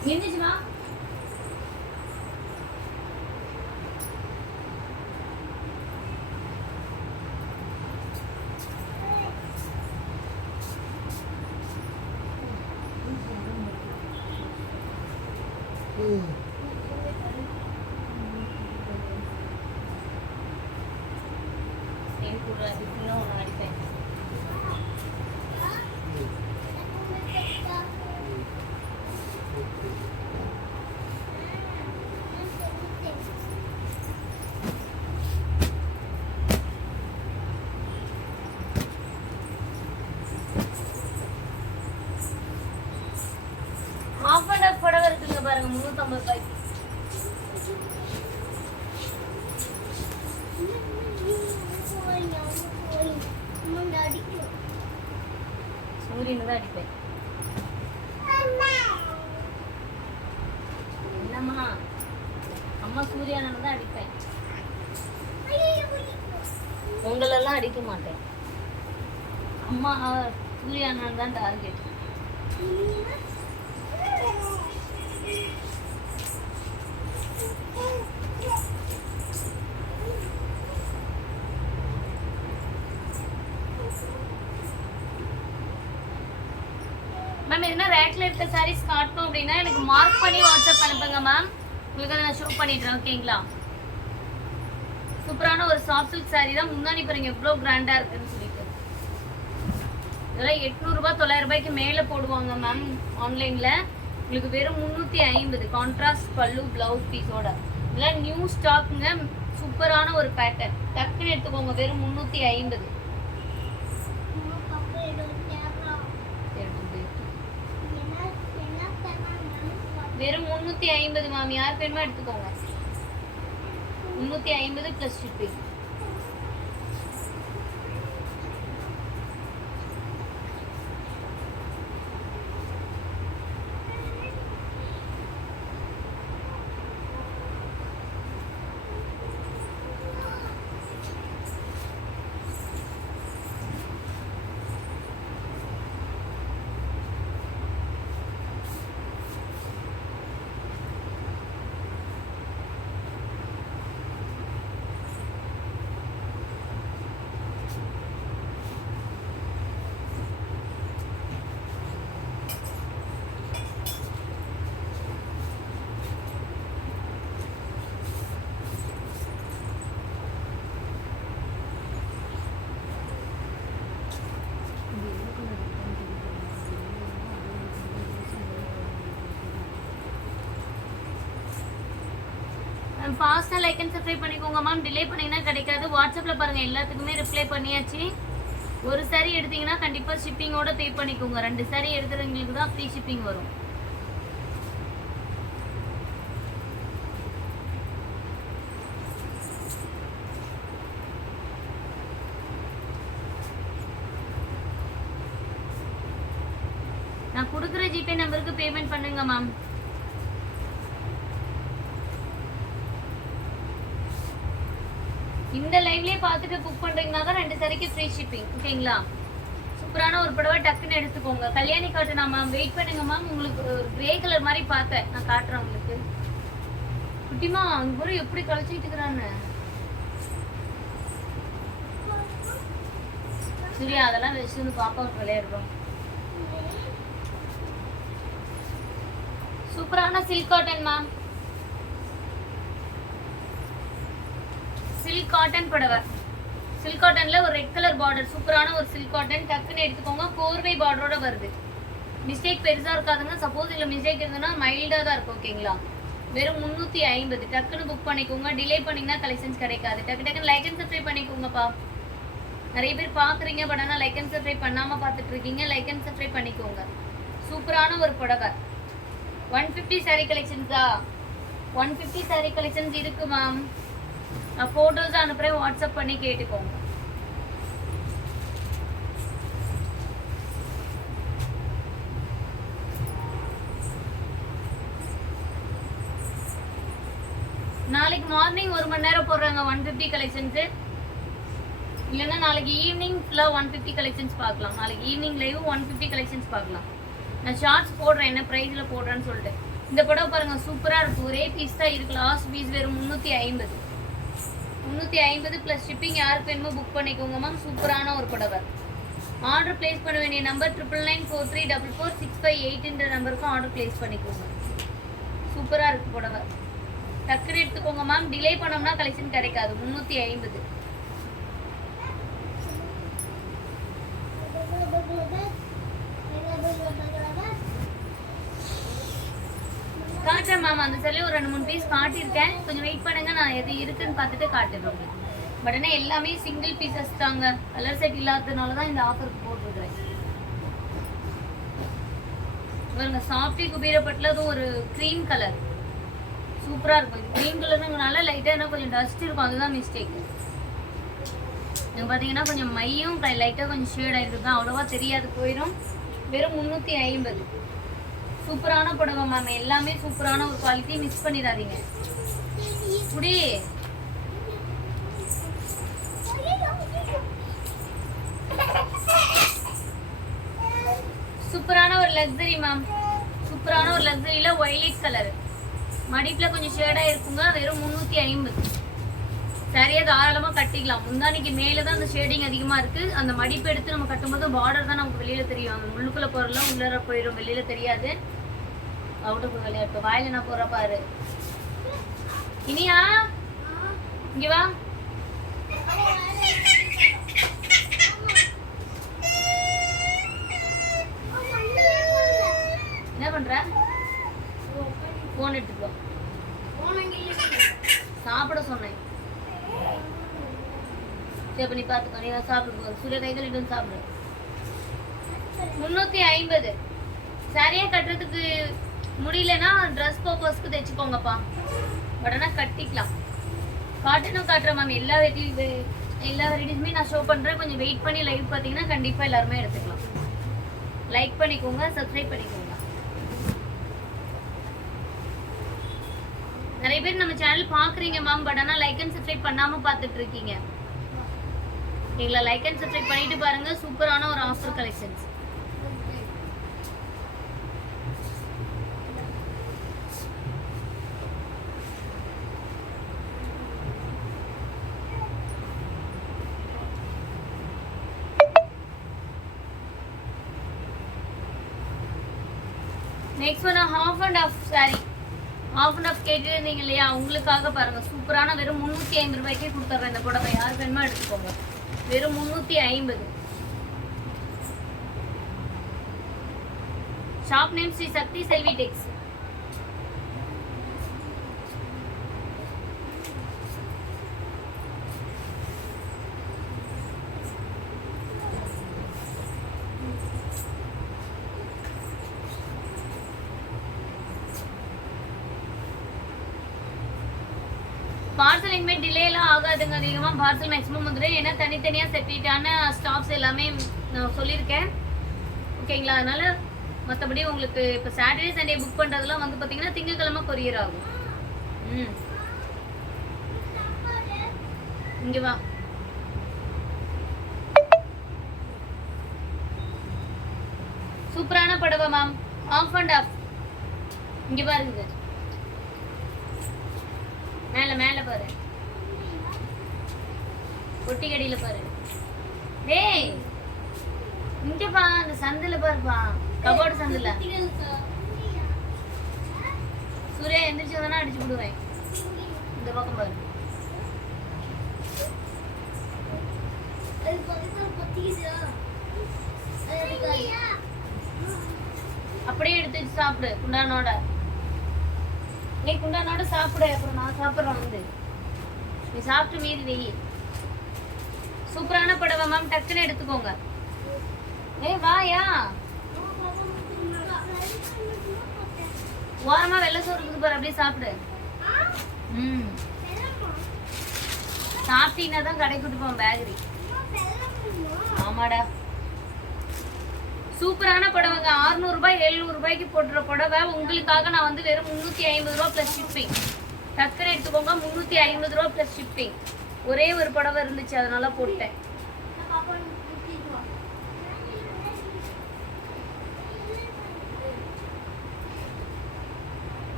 நின்னுச்சுமா அடிப்பேன். half and half புடவை இருக்குங்க பாருங்க 350 ரூபாய்க்கு. சூரியனு தான் அடிப்பேன். என்னம்மா அம்மா சூர்யானு தான் அடிப்பேன். உங்களெல்லாம் அடிக்க மாட்டேன். அம்மா சூர்யானு தான் டார்கெட். மேம் எதுனா ரேக்ல இருக்க சாரீஸ் காட்டணும் அப்படின்னா எனக்கு மார்க் பண்ணி வாட்ஸ்அப் அனுப்புங்க மேம். உங்களுக்கு அதை நான் ஷோ பண்ணிடுறேன். ஓகேங்களா? சூப்பரான ஒரு சாஃப்ட் சில்க் சாரீ தான். முன்னாடி பாருங்க எவ்வளோ கிராண்டா இருக்குன்னு சொல்லிட்டு. இதெல்லாம் 800 ரூபாய் 900 ரூபாய்க்கு மேலே போடுவாங்க மேம் ஆன்லைன்ல. உங்களுக்கு வெறும் 350 கான்ட்ராஸ்ட் பல்லு பிளவுஸ் பீஸோட. இதெல்லாம் நியூ ஸ்டாக்குங்க. சூப்பரான ஒரு பேட்டர்ன். டக்குன்னு எடுத்துக்கோங்க. வெறும் 350. வெறும் 350 மேம். யார் வேணுமா எடுத்துக்கோங்க. 350 பிளஸ் ஷிப்பிங். ஃபாஸ்ட்டாக லைக் அண்ட் சப்ஸ்கிரைப் பண்ணிக்கோங்க மேம். டிலே பண்ணிங்கன்னா கிடைக்காது. வாட்ஸ்அப்பில் பாருங்கள் எல்லாத்துக்குமே ரிப்ளை பண்ணியாச்சு. ஒரு சாரீ எடுத்தீங்கன்னா கண்டிப்பாக ஷிப்பிங்கோட பே பண்ணிக்கோங்க. 2 சாரீ எடுத்துறவங்களுக்கு தான் ஃப்ரீ ஷிப்பிங் வரும். நான் கொடுக்குற ஜிபே நம்பருக்கு பேமெண்ட் பண்ணுங்க மேம். இந்த லைவ்லயே பார்த்துட்டு புக் பண்றீங்கன்னா தான் 2 சாரிக்கு ஃப்ரீ ஷிப்பிங். ஓகேங்களா? சூப்பரான ஒரு புடவை டக்குன்னு எடுத்துக்கோங்க. கல்யாணி காட்டுனா மேம். வெயிட் பண்ணுங்க மேம். உங்களுக்கு ஒரு கிரே கலர் மாதிரி பார்த்தேன். நான் காட்டுறேன் உங்களுக்கு. குட்டிமா அங்க கூட எப்படி கழிச்சிட்டு இருக்கிறான்னு. சூர்யா அதெல்லாம் வச்சு வந்து பாப்பாவுக்கு விளையாடுறோம். சூப்பரான silk cotton ma'am. Silk cotton புடவை. சில்க் காட்டன்ல ஒரு ரெட் கலர் பார்டர். சூப்பரான ஒரு சில்க் காட்டன். டக்குன்னு எடுத்துக்கோங்க. கோர்வை பார்டரோட வருது. மிஸ்டேக் பெருசா இருக்காதுங்க. சப்போஸ் இல்ல மிஸ்டேக் இருந்ததுன்னா மைல்டா தான் இருக்கும். ஓகேங்களா? வெறும் 350. டக்குன்னு புக் பண்ணிக்கோங்க. டிலே பண்ணீங்கன்னா கலெக்ஷன்ஸ் கிடைக்காது. டக்கு டக்குன்னு லைக் அண்ட் சப்ஸ்கிரைப் பண்ணிக்கோங்கப்பா. நிறைய பேர் பாக்குறீங்க பட் ஆனால் லைக் அண்ட் சப்ஸ்கிரைப் பண்ணாம பார்த்துட்டு இருக்கீங்க. லைக் அண்ட் சப்ஸ்கிரைப் பண்ணிக்கோங்க. சூப்பரான ஒரு புடவை. 150 சாரி கலெக்ஷன்ஸா? 150 சாரி கலெக்ஷன்ஸ் இருக்கு மேம். நான் போட்டோஸ் அனுப்புறேன். வாட்ஸ்அப் பண்ணி கேட்டுக்கோங்க. நாளைக்கு மார்னிங் 1 மணி நேரம் போடுறாங்க 150 கலெக்ஷன்ஸ். இல்லைன்னா நாளைக்கு ஈவினிங் ஃபுல்லாக 150 கலெக்ஷன்ஸ் பார்க்கலாம். நாளைக்கு ஈவினிங் லைவ் 150 கலெக்ஷன்ஸ் பார்க்கலாம். நான் ஷார்ட்ஸ் போடுறேன் என்ன ப்ரைஸில் போடுறேன்னு சொல்லிட்டு. இந்த புடவை பாருங்க சூப்பரா இருக்கு. ஒரே பீஸ் தான் இருக்கு. லாஸ்ட் பீஸ் வெறும் 350. 350 ப்ளஸ் ஷிப்பிங். யாருக்கு வேணுமோ புக் பண்ணிக்கோங்க மேம். சூப்பரான ஒரு புடவை. ஆர்டர் பிளேஸ் பண்ண வேண்டிய நம்பர் 9994344658 நம்பருக்கு ஆர்டர் பிளேஸ் பண்ணிக்கோங்க. சூப்பரா இருக்கு புடவை. டக்குன்னு எடுத்துக்கோங்க மேம். டிலே பண்ணோம்னா கலெக்ஷன் கிடைக்காது. 350. காட்டுறேன் மேம். அந்த சொல்லி ஒரு 2-3 பீஸ் காட்டியிருக்கேன். கொஞ்சம் வெயிட் பண்ணுங்க. நான் எது இருக்குன்னு பார்த்துட்டு காட்டுறேன். பட் ஆனால் எல்லாமே சிங்கிள் பீசஸ் தாங்க. கலர் செட் இல்லாததுனால தான் இந்த ஆஃபருக்கு போட்டுருக்கேன். பாருங்க சாஃப்டி குபீரப்பட்டில் அதுவும் ஒரு க்ரீம் கலர் சூப்பராக இருக்கும். க்ரீம் கலருங்கனால லைட்டாக என்ன கொஞ்சம் டஸ்ட் இருக்கும். அதுதான் மிஸ்டேக். நீங்கள் பார்த்தீங்கன்னா கொஞ்சம் மையும் லைட்டாக கொஞ்சம் ஷேட் ஆகிருக்கு தான். அவ்வளோவா தெரியாது, போயிடும். வெறும் 350. சூப்பரான புடவை மேம். எல்லாமே சூப்பரான ஒரு குவாலிட்டி. மிஸ் பண்ணிடாதீங்க. குடி சூப்பரான ஒரு லக்ஸரி மேம். சூப்பரான ஒரு லக்ஸரியில ஒயிட் கலர் மடிப்புல கொஞ்சம் ஷேடா இருக்குங்க. வெறும் 350. சரியா தாராளமா கட்டிக்கலாம். முந்தானிக்கு மேலதான் அந்த ஷேடிங் அதிகமா இருக்கு. அந்த மடிப்பு எடுத்து நம்ம கட்டும்போது பார்டர் தான் நமக்கு வெளியில தெரியும். அந்த முள்ளுக்குள்ள போறலாம் உள்ளர போயிடும், வெளியில தெரியாது. அவுட்டுக்குள்ள விளையாட்டு வாயில நான் போற பாரு. இனியா இங்க வா. என்ன பண்ற? போன் எடுத்துக்கோ. சாப்பிட சொன்னேன். சரி பண்ணி பாத்துக்கோ. நீ சாப்பிடு. சூரிய கை கழிட்டு சாப்பிடு. 350. சரியா கட்டுறதுக்கு முடியலன்னா ட்ரெஸ் பர்பஸ்க்கு தைச்சுக்கோங்கப்பா. பட் ஆனால் கட்டிக்கலாம். காட்டனும் காட்டுறேன் மேம். எல்லா வெரைட்டிஸுமே நான் ஷோ பண்ணுறேன். கொஞ்சம் வெயிட் பண்ணி லைவ் பார்த்தீங்கன்னா கண்டிப்பாக எல்லாருமே எடுத்துக்கலாம். லைக் பண்ணிக்கோங்க, சப்ஸ்கிரைப் பண்ணிக்கோங்க. நிறைய பேர் நம்ம சேனல் பார்க்குறீங்க மேம். பட் ஆனால் லைக் அண்ட் சப்ஸ்கிரைப் பண்ணாமல் பார்த்துட்டு இருக்கீங்க. நீங்களா லைக் அண்ட் சப்ஸ்கிரைப் பண்ணிட்டு பாருங்க. சூப்பரான ஒரு offer collections. Next one half and half sorry. Half and half கேட்டுருந்தீங்க இல்லையா, உங்களுக்காக பாருங்க. சூப்பரான வெறும் 350 ரூபாய்க்கே கொடுத்துட்றேன் இந்த புடவை. யார் வேணுமோ எடுத்துக்கோங்க. வெறும் 350. ஷாப் நேம் ஸ்ரீ சக்தி செல்வி டெக்ஸ். பார்சல் இனிமேல் டிலே எல்லாம் ஆகாதுங்க. அதிகமாக பார்சல் மேக்ஸிமம் வந்துடும். ஏன்னா தனித்தனியாக செப்பரேட்டான ஸ்டாஃப்ஸ் எல்லாமே நான் சொல்லியிருக்கேன். ஓகேங்களா? அதனால மற்றபடி உங்களுக்கு இப்போ சாட்டர்டே சண்டே புக் பண்ணுறதுலாம் வந்து பார்த்தீங்கன்னா திங்கக்கிழமை கொரியர் ஆகும். இங்கே வா. சூப்பரான புடவை மேம். Of and half. இங்கே பாருங்க. மேல மேல பாரு. ஒட்டி கடியில பாரு. டேய் இங்க பா. அந்த சந்தில பாருப்பா. கபோர்டு சந்தில. சூர்யா எந்திரிச்சு வந்தானா அடிச்சு விடுவேன். இந்த பக்கம் பாரு. அப்படியே எடுத்து சாப்பிடு குண்டானோட. நீ குண்டானோட சாப்பிடு. அப்புறம் நான் சாப்பிட்றேன் வந்து. நீ சாப்பிட்டு மீறி வெயி. சூப்பரான புடவை மேம். டக்குன்னு எடுத்துக்கோங்க. ஏய் வாயா. ஓரமா வெள்ளை சோறு இருக்குது பாரு. அப்படியே சாப்பிடு. சாப்பிட்டீங்கன்னா தான் கடைக்கு கூட்டு போவோம் பேக்கரி. ஆமாடா. சூப்பரான புடவைங்க. 600 ரூபாய் 700 ரூபாய்க்கு போட்டுற புடவை உங்களுக்காக நான் வந்து வெறும் 350 ரூபா பிளஸ் ஷிப்பிங். டக்குன்னு எடுத்துக்கோங்க. 350 ரூபா பிளஸ் ஷிப்பிங். ஒரே ஒரு புடவை இருந்துச்சு, அதனால போட்டேன்.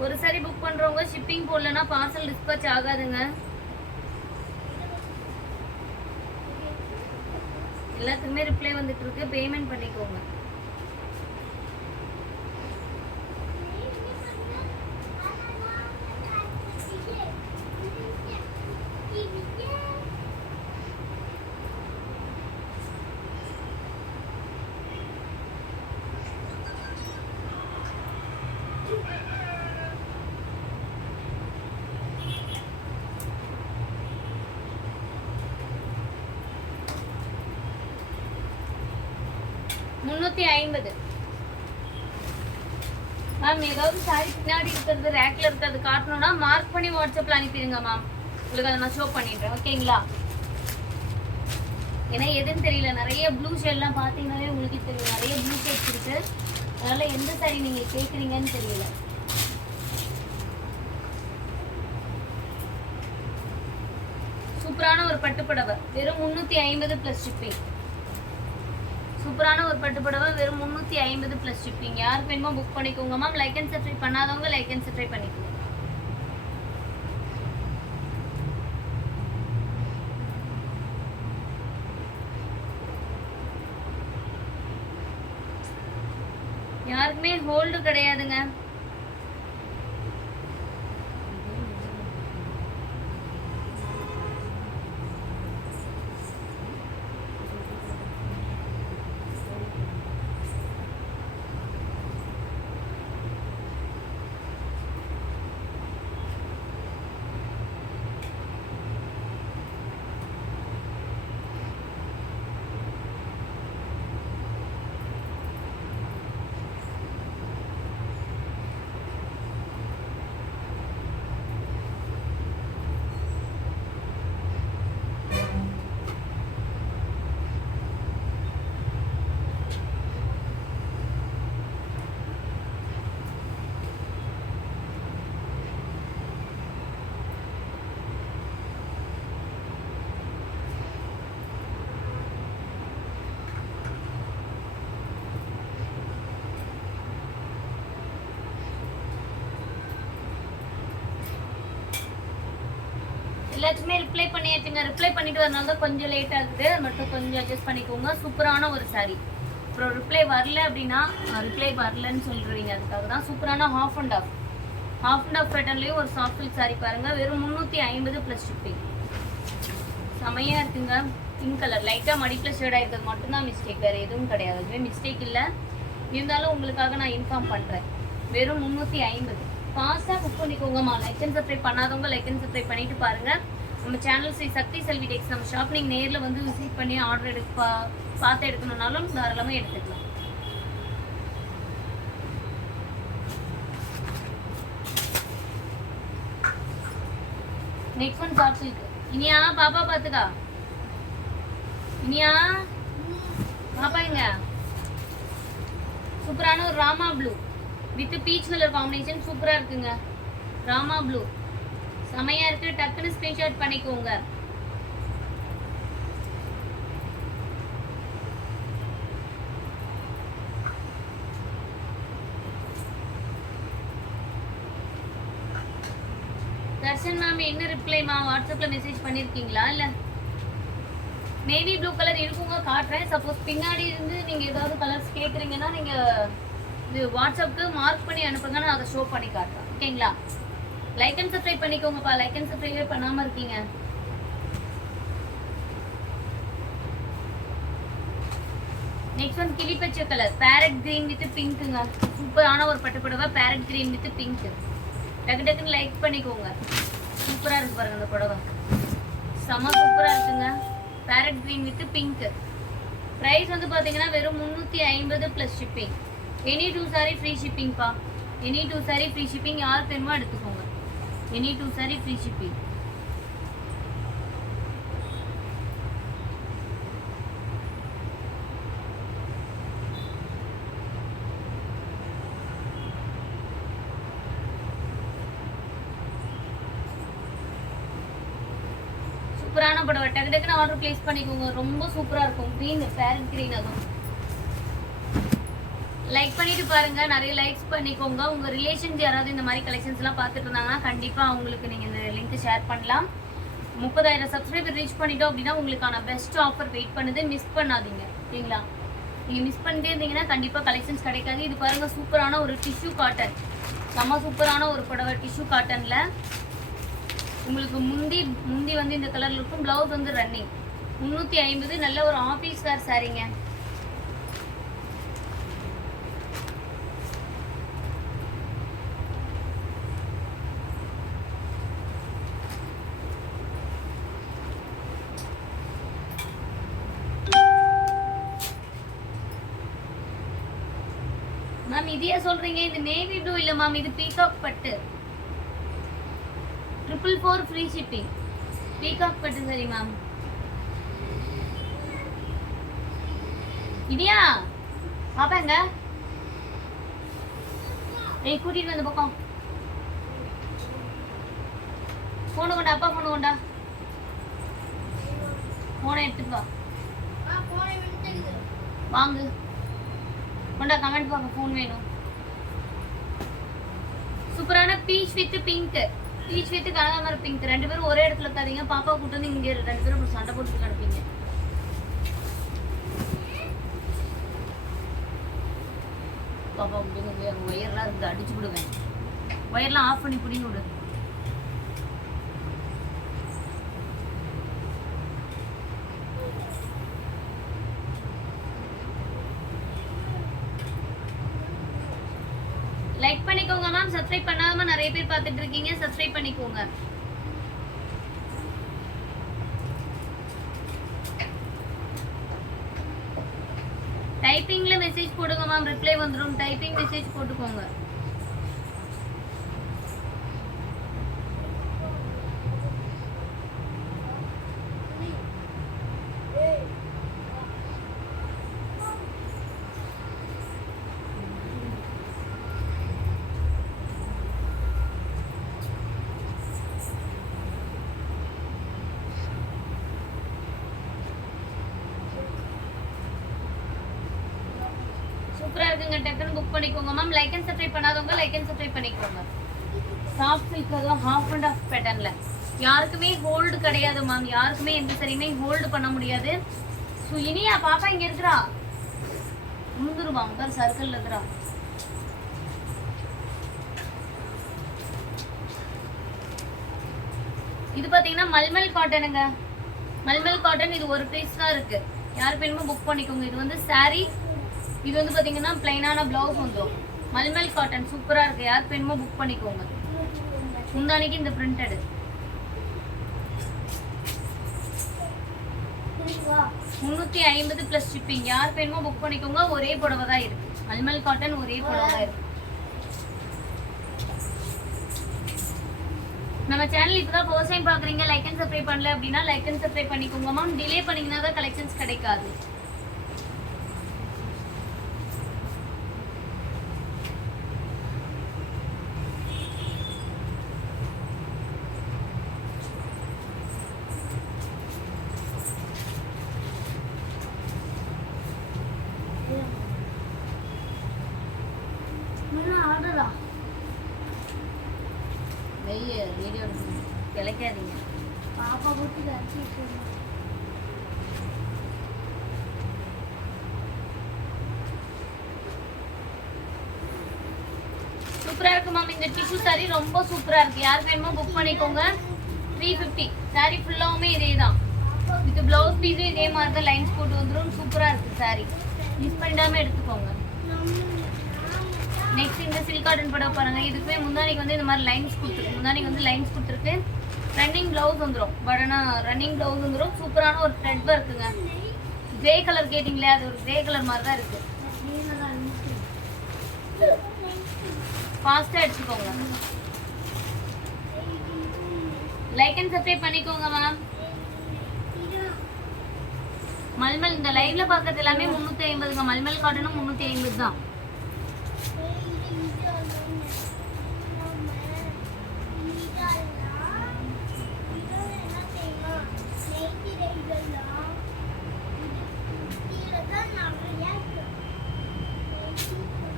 ஒரு சாரி புக் பண்றவங்க ஷிப்பிங் போடலன்னா பார்சல் டிஸ்பேட்ச் ஆகாதுங்க. எல்லாத்துக்குமே ரிப்ளை வந்துட்டு இருக்கு. பேமெண்ட் பண்ணிக்கோங்க. $350. மேம் ஏதாவது சாரி பின்னாடி இருக்கிறது ரேக்ல இருக்கிறது காட்டணும்னா மார்க் பண்ணி வாட்ஸ்அப்ல அனுப்பிடுங்க மேம். உங்களுக்கு அதை நான் ஷோ பண்ணிடுறேன். ஓகேங்களா? ஏன்னா எதுன்னு தெரியல. நிறைய ப்ளூ ஷேட்லாம் பார்த்தீங்கன்னாலே உங்களுக்கு தெரியும். நிறைய ப்ளூ ஷேட்ஸ் இருக்கு. அதனால எந்த சாரி நீங்க கேட்குறீங்கன்னு தெரியல. சூப்பரான ஒரு பட்டுப்புடவை வெறும் 350 ப்ளஸ் ஷிப்பிங். சூப்பரான ஒரு பட்டுப்புடவை வெறும் 350 ப்ளஸ் ஷிப்பிங். யாருக்கு வேணுமோ புக் பண்ணிக்கோங்க மேம். லைக் அண்ட் சப்ஸ்கிரைப் பண்ணாதவங்க லைக் அண்ட் சப்ஸ்கிரைப் பண்ணிக்கோங்க. யாருக்குமே ஹோல்டு கிடையாதுங்க. எல்லாத்துக்குமே ரிப்ளை பண்ணியாச்சுங்க. ரிப்ளை பண்ணிட்டு வரனால தான் கொஞ்சம் லேட் ஆகுது. மட்டும் கொஞ்சம் அட்ஜஸ்ட் பண்ணிக்கோங்க. சூப்பரான ஒரு சாரி. அப்புறம் ரிப்ளை வரல அப்படின்னா ரிப்ளை வரலன்னு சொல்றீங்க. அதுக்காக தான் சூப்பரான ஹாஃப் அண்ட் ஆஃப் பேட்டர்ன்லேயும் ஒரு சாஃப்ட் சில்க் சாரி பாருங்க. வெறும் 350 ப்ளஸ் ஷிப்பிங். செமையா இருக்குங்க. பிங்க் கலர் லைட்டாக மடிப்பில் ஷேட் ஆகிருக்கிறது மட்டும்தான் மிஸ்டேக். வேறு எதுவும் கிடையாது. அதுவே மிஸ்டேக் இல்லை. இருந்தாலும் உங்களுக்காக நான் இன்ஃபார்ம் பண்ணுறேன். வெறும் 350. ஃபாஸ்ட்டாக புக் பண்ணிக்கோங்கம்மா. லைக் அண்ட் சப்ஸ்கிரைப் பண்ணாதவங்க லைக் அண்ட் சப்ஸ்கிரைப் பண்ணிட்டு பாருங்க. நம்ம சேனல் ஸ்ரீ சக்தி செல்வி டெக்ஸ். நம்ம ஷாப் நீங்கள் நேரில் வந்து விசிட் பண்ணி ஆர்டர் பார்த்து எடுக்கணும்னாலும் தாராளமாக எடுத்துக்கலாம். Next one soft silk. Iniya பாப்பா பார்த்துக்கா. இனியா பாப்பா இங்க சூப்பரான ஒரு Rama blue with peach colour combination சூப்பரா இருக்குங்க. ராமா ப்ளூ செமையா இருக்கு. டக்குன்னு ஸ்கிரீன்ஷாட் பண்ணிக்கோங்க. தர்ஷன் மேம் என்ன ரிப்ளைமா? வாட்ஸ்அப்ல மெசேஜ் பண்ணிருக்கீங்களா? இல்ல நேவி ப்ளூ கலர் இருக்குங்க, காட்டுறேன். சப்போஸ் பின்னாடி இருந்து நீங்க ஏதாவது கலர்ஸ் கேக்குறீங்கன்னா நீங்க இது வாட்ஸ்அப்க்கு மார்க் பண்ணி அனுப்புங்க. நான் அதை ஷோ பண்ணி காட்டுறேன். ஓகேங்களா? Like and subscribe பண்ணிக்கோங்கப்பா. Like and subscribe பண்ணாம இருக்கீங்க. நெக்ஸ்ட் ஒன் கிளி பச்சை கலர் பேரட் கிரீன் வித் பிங்க்குங்க. சூப்பரான ஒரு பட்டுப்புடவை பேரட் கிரீன் வித் பிங்க். டக்கு டக்குன்னு லைக் பண்ணிக்கோங்க. சூப்பரா இருக்கு பாருங்க அந்த புடவை. செம சூப்பரா இருக்குங்க. Farad green with pink. Price வந்து பாத்தீங்கன்னா வெறும் 350 plus shipping. Any 2 sorry free ஷிப்பிங்ப்பா. Any 2 sorry free shipping. யாருக்கு வேணுமோ எடுத்துக்கோங்க. Any 2 sorry free shipping. சூப்பரான புடவை. டக்கு டக்குன்னு ஆர்டர் பிளேஸ் பண்ணிக்கோங்க. ரொம்ப சூப்பரா இருக்கும். Green farad green. அதுவும் லைக் பண்ணிட்டு பாருங்க, நிறைய லைக்ஸ் பண்ணிக்கோங்க. உங்க ரிலேஷன்ஸ் யாராவது இந்த மாதிரி கலெக்ஷன்ஸ் எல்லாம் பார்த்துட்டு இருந்தாங்கன்னா கண்டிப்பா அவங்களுக்கு நீங்க இந்த லிங்க் ஷேர் பண்ணலாம். 30,000 சப்ஸ்கிரைபர் ரீச் பண்ணிட்டோம் அப்படின்னா உங்களுக்கான பெஸ்ட் ஆஃபர் வெயிட் பண்ணுது. மிஸ் பண்ணாதீங்க சரிங்களா? நீங்க மிஸ் பண்ணிட்டே இருந்தீங்கன்னா கண்டிப்பா கலெக்ஷன்ஸ் கிடைக்காது. இது பாருங்க, சூப்பரான ஒரு டிஷ்யூ காட்டன், செம்ம சூப்பரான ஒரு புடவை டிஷ்யூ காட்டன்ல. உங்களுக்கு முந்தி வந்து இந்த கலர்ல இருக்கும். பிளவுஸ் வந்து ரன்னிங். 350. நல்ல ஒரு ஆபீஸ் வேர் சாரீங்க. மேம் இதையே சொல்றீங்க? இது நேவி ப்ளூ இல்ல மேம், இது பீகாக் பட்டு. 444 ஃப்ரீ ஷிப்பிங். பீகாக் பட்டு சரி மேம். இடியா பாப்பாங்க, ஏய் கூட்டிட்டு வந்த பக்கம். போன கொண்டா, அப்பா போன கொண்டா, போனை எடுத்துட்டு வா. வாங்கு கொண்டா, கமெண்ட் பார்க்க ஃபோன் வேணும். சூப்பரான beach with pink, beach with கனகாமர pink. ரெண்டு பேரும் ஒரே இடத்துல இருக்காதீங்க. பாப்பா கூட்டு வந்து இங்க ரெண்டு பேரும் சண்டை போட்டு கிடப்பீங்க. பாப்பா கூட்டு ஒயர்லாம் இருக்கு, அடிச்சு விடுவேன். ஒயர்லாம் ஆஃப் பண்ணி பிடிங்க விடு. லைக் பண்ணிக்கோங்க மேம். சப்ஸ்கிரைப் பண்ணாம நிறைய பேர் பார்த்துட்டு இருக்கீங்க, சப்ஸ்கிரைப் பண்ணிக்கோங்க. டைப்பிங்ல மெசேஜ் போடுங்க மேம், ரிப்ளை வந்துரும். டைப்பிங் மெசேஜ் போட்டுக்கோங்க. சூப்பரா இருக்குங்க, டக்குன்னு புக் பண்ணிக்கோங்க மேம். லைக் அண்ட் சப்ஸ்கிரைப் பண்ணாதவங்க லைக் அண்ட் சப்ஸ்கிரைப் பண்ணிக்கோங்க. சாஃப்ட் சில்க் அதுவும் ஹாஃப் அண்ட் ஆஃப் பேட்டர்ன்ல. யாருக்குமே ஹோல்டு கிடையாது மேம், யாருக்குமே எந்த சரியுமே ஹோல்டு பண்ண முடியாது. ஸோ இனியா பாப்பா இங்க இருக்கிறா, முந்துருவாங்க பாரு, சர்க்கிள் இருக்கிறா. இது பாத்தீங்கன்னா மல்மல் காட்டனுங்க, மல்மல் காட்டன். இது ஒரு பீஸ் தான் இருக்கு, யார் வேணுமோ புக் பண்ணிக்கோங்க. இது வந்து சாரி, இது வந்து பாத்தீங்கன்னா பிளைனான பிளவுஸ் வந்துடும். மல்மல் காட்டன் சூப்பரா இருக்கு, யார் வேணுமோ புக் பண்ணிக்கோங்க. முந்தானிக்கு இந்த பிரிண்டட் 350 பிளஸ் ஷிப்பிங். யார் வேணுமோ புக் பண்ணிக்கோங்க. ஒரே புடவை தான் இருக்கு, மல்மல் காட்டன் ஒரே புடவை தான் இருக்கு. நம்ம சேனல் இப்பதான் ஃபர்ஸ்ட் டைம் பாக்குறீங்க, லைக் அண்ட் சப்ஸ்கிரைப் பண்ணல அப்படின்னா லைக் அண்ட் சப்ஸ்கிரைப் பண்ணிக்கோங்க மேம். டிலே பண்ணீங்கன்னா தான் கலெக்ஷன்ஸ் கிடைக்காது. வீடியோ கிடைக்காதீங்க பாப்பா போட்டு சூப்பரா இருக்கு மேம். இந்த டிஷ்யூ சாரி ரொம்ப சூப்பரா இருக்கு, யார் வேணுமோ புக் பண்ணிக்கோங்க. 350. சாரி ஃபுல்லாவுமே இதே தான், வித் பிளவுஸ் பீஸும் இதே மாதிரி தான் லைன்ஸ் போட்டு வந்துடும். சூப்பரா இருக்கு சாரி, மிஸ் பண்ணிடாம எடுத்துக்கோங்க. நெக்ஸ்ட் இந்த சில்க் காட்டன் புடவை பாருங்க. இதுக்குமே முந்தானிக்கு வந்து இந்த மாதிரி லைன்ஸ் கொடுத்துருக்கு, முந்தானிக்கு வந்து லைன்ஸ் கொடுத்துருக்கு. ரன்னிங் பிளவுஸ் வந்துடும், பட் ஆனால் ரன்னிங் பிளவுஸ் வந்துடும். சூப்பரான ஒரு த்ரெட் ஒர்க்குங்க. கிரே கலர் கேட்டிங்களே, அது ஒரு கிரே கலர் மாதிரி தான் இருக்கு. ஃபாஸ்ட்டாக எடுத்துக்கோங்க. லைக் அண்ட் சப்ஸ்கிரைப் பண்ணிக்கோங்க மேம். மல்மல் இந்த லைவ்ல பார்க்கறது எல்லாமே 350. மல்மல் காட்டனும் 350 தான்.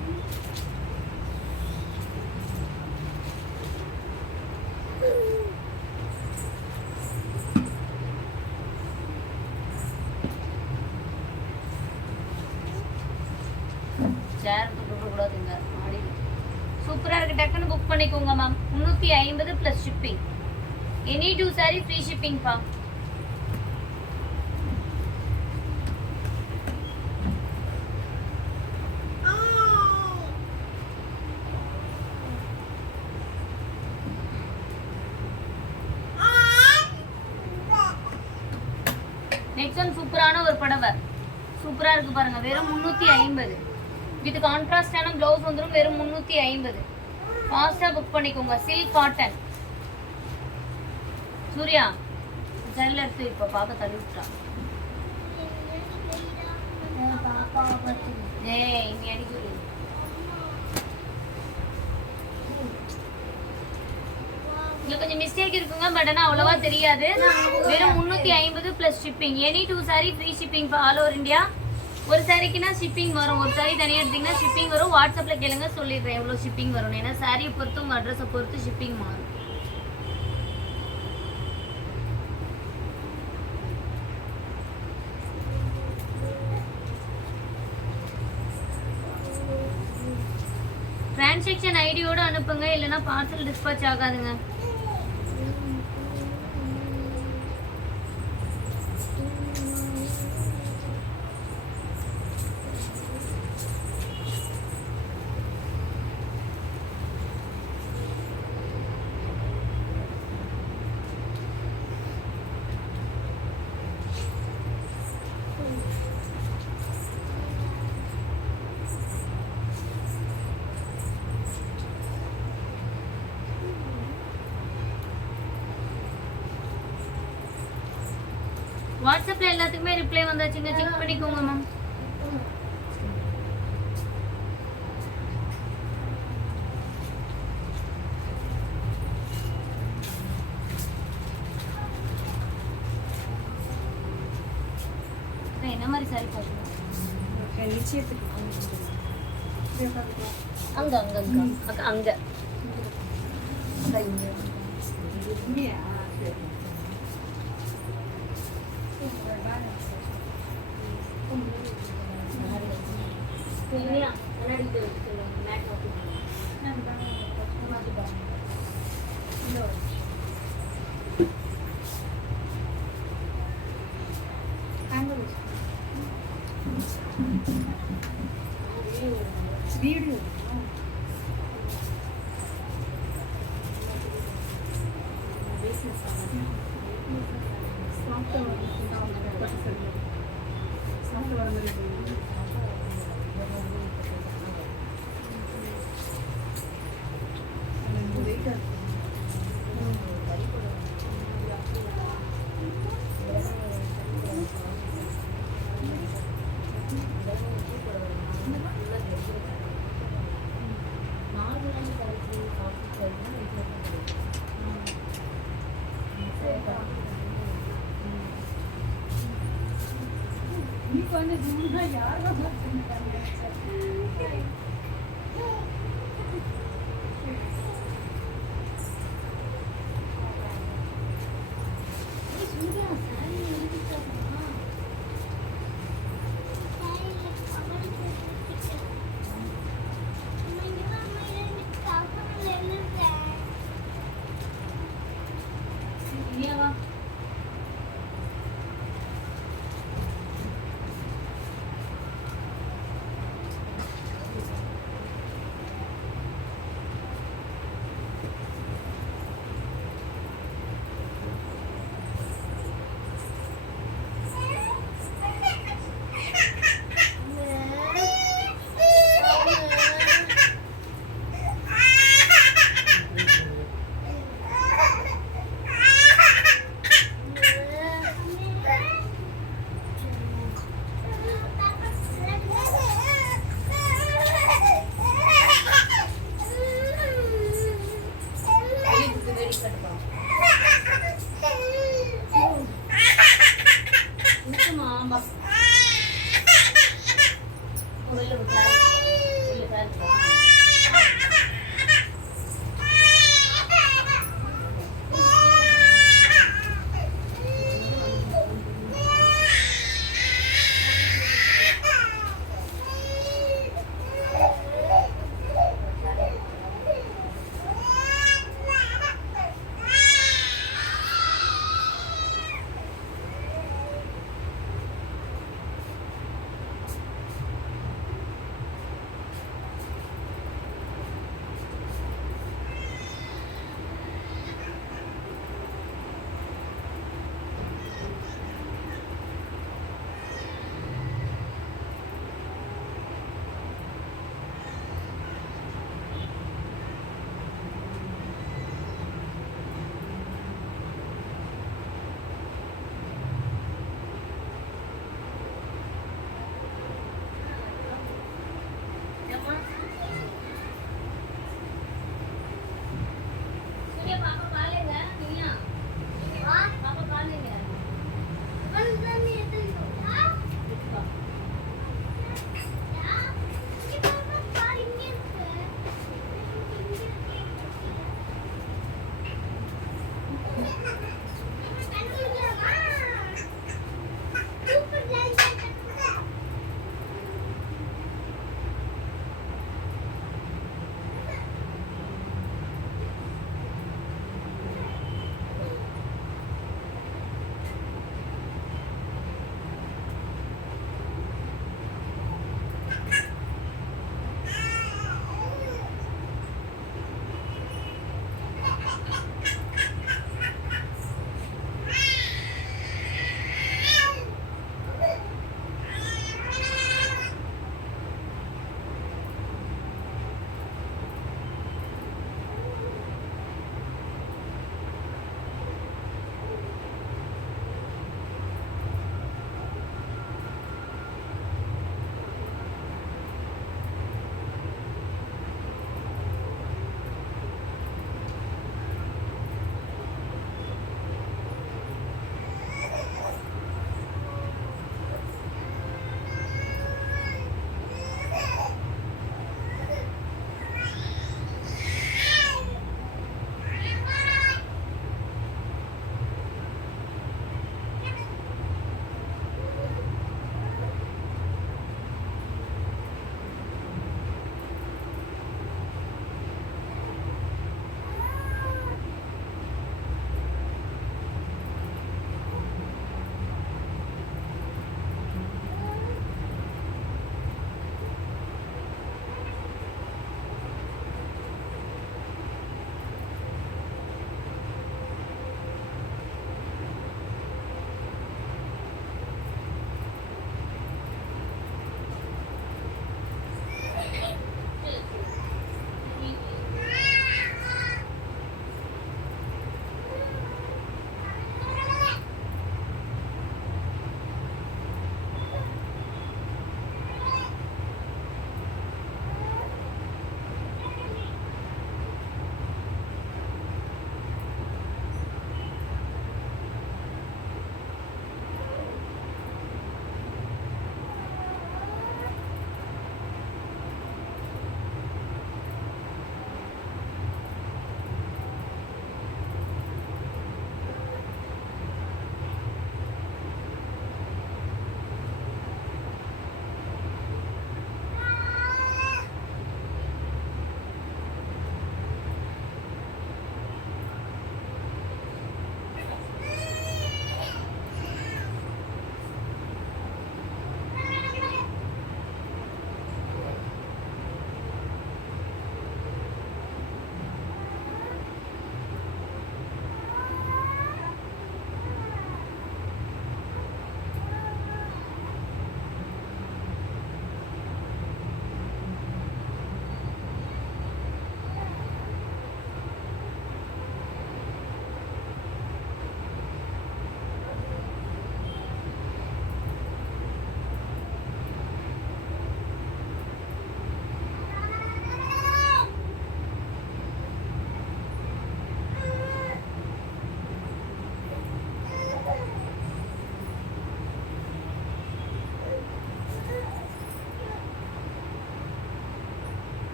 சேர் கூடாதுங்க மாடியில். சூப்பரா இருக்கு, டக்குன்னு புக் பண்ணிக்கோங்க ma'am. 350 + shipping. Any 2 sorry free shipping பா. நெக்ஸ்ட் ஒன் சூப்பரான ஒரு புடவை, சூப்பரா இருக்கு பாருங்க, வெறும் 350. வித் கான்ட்ராஸ்டான ப்ளவுஸ் வந்துடும், வெறும் 350. ஃபாஸ்டா புக் பண்ணிக்கோங்க. Silk cotton. சூர்யா ஜெல்ல எடுத்து இப்ப பாக்க தள்ளி விட்டா. ஏய் இனி அடிக்கு. இதுல கொஞ்சம் மிஸ்டேக் இருக்குங்க, பட் ஆனா அவ்வளவா தெரியாது. வெறும் 350 + shipping. Any 2 sorry free shipping for all over India. ஒரு சாரிக்குனா ஷிப்பிங் வரும், ஒரு சாரி தனியாக எடுத்தீங்கன்னா ஷிப்பிங் வரும். வாட்ஸ்அப்ல கேளுங்க, சொல்லிடுறேன் எவ்வளோ ஷிப்பிங் வரும். ஏன்னா சாரியை பொறுத்து உங்கள் அட்ரஸை பொறுத்து ஷிப்பிங் மாறும். டிரான்சாக்ஷன் ஐடியோட அனுப்புங்க, இல்லைன்னா பார்சல் டிஸ்பாச் ஆகாதுங்க. வாட்ஸ்அப்ல எல்லாத்துக்குமே ரிப்ளை வந்தாச்சுங்க, செக் பண்ணிக்கோங்க மேம். என்ன மாதிரி சாரி பாருங்க, அங்க அங்க அங்க அங்க வீடியோ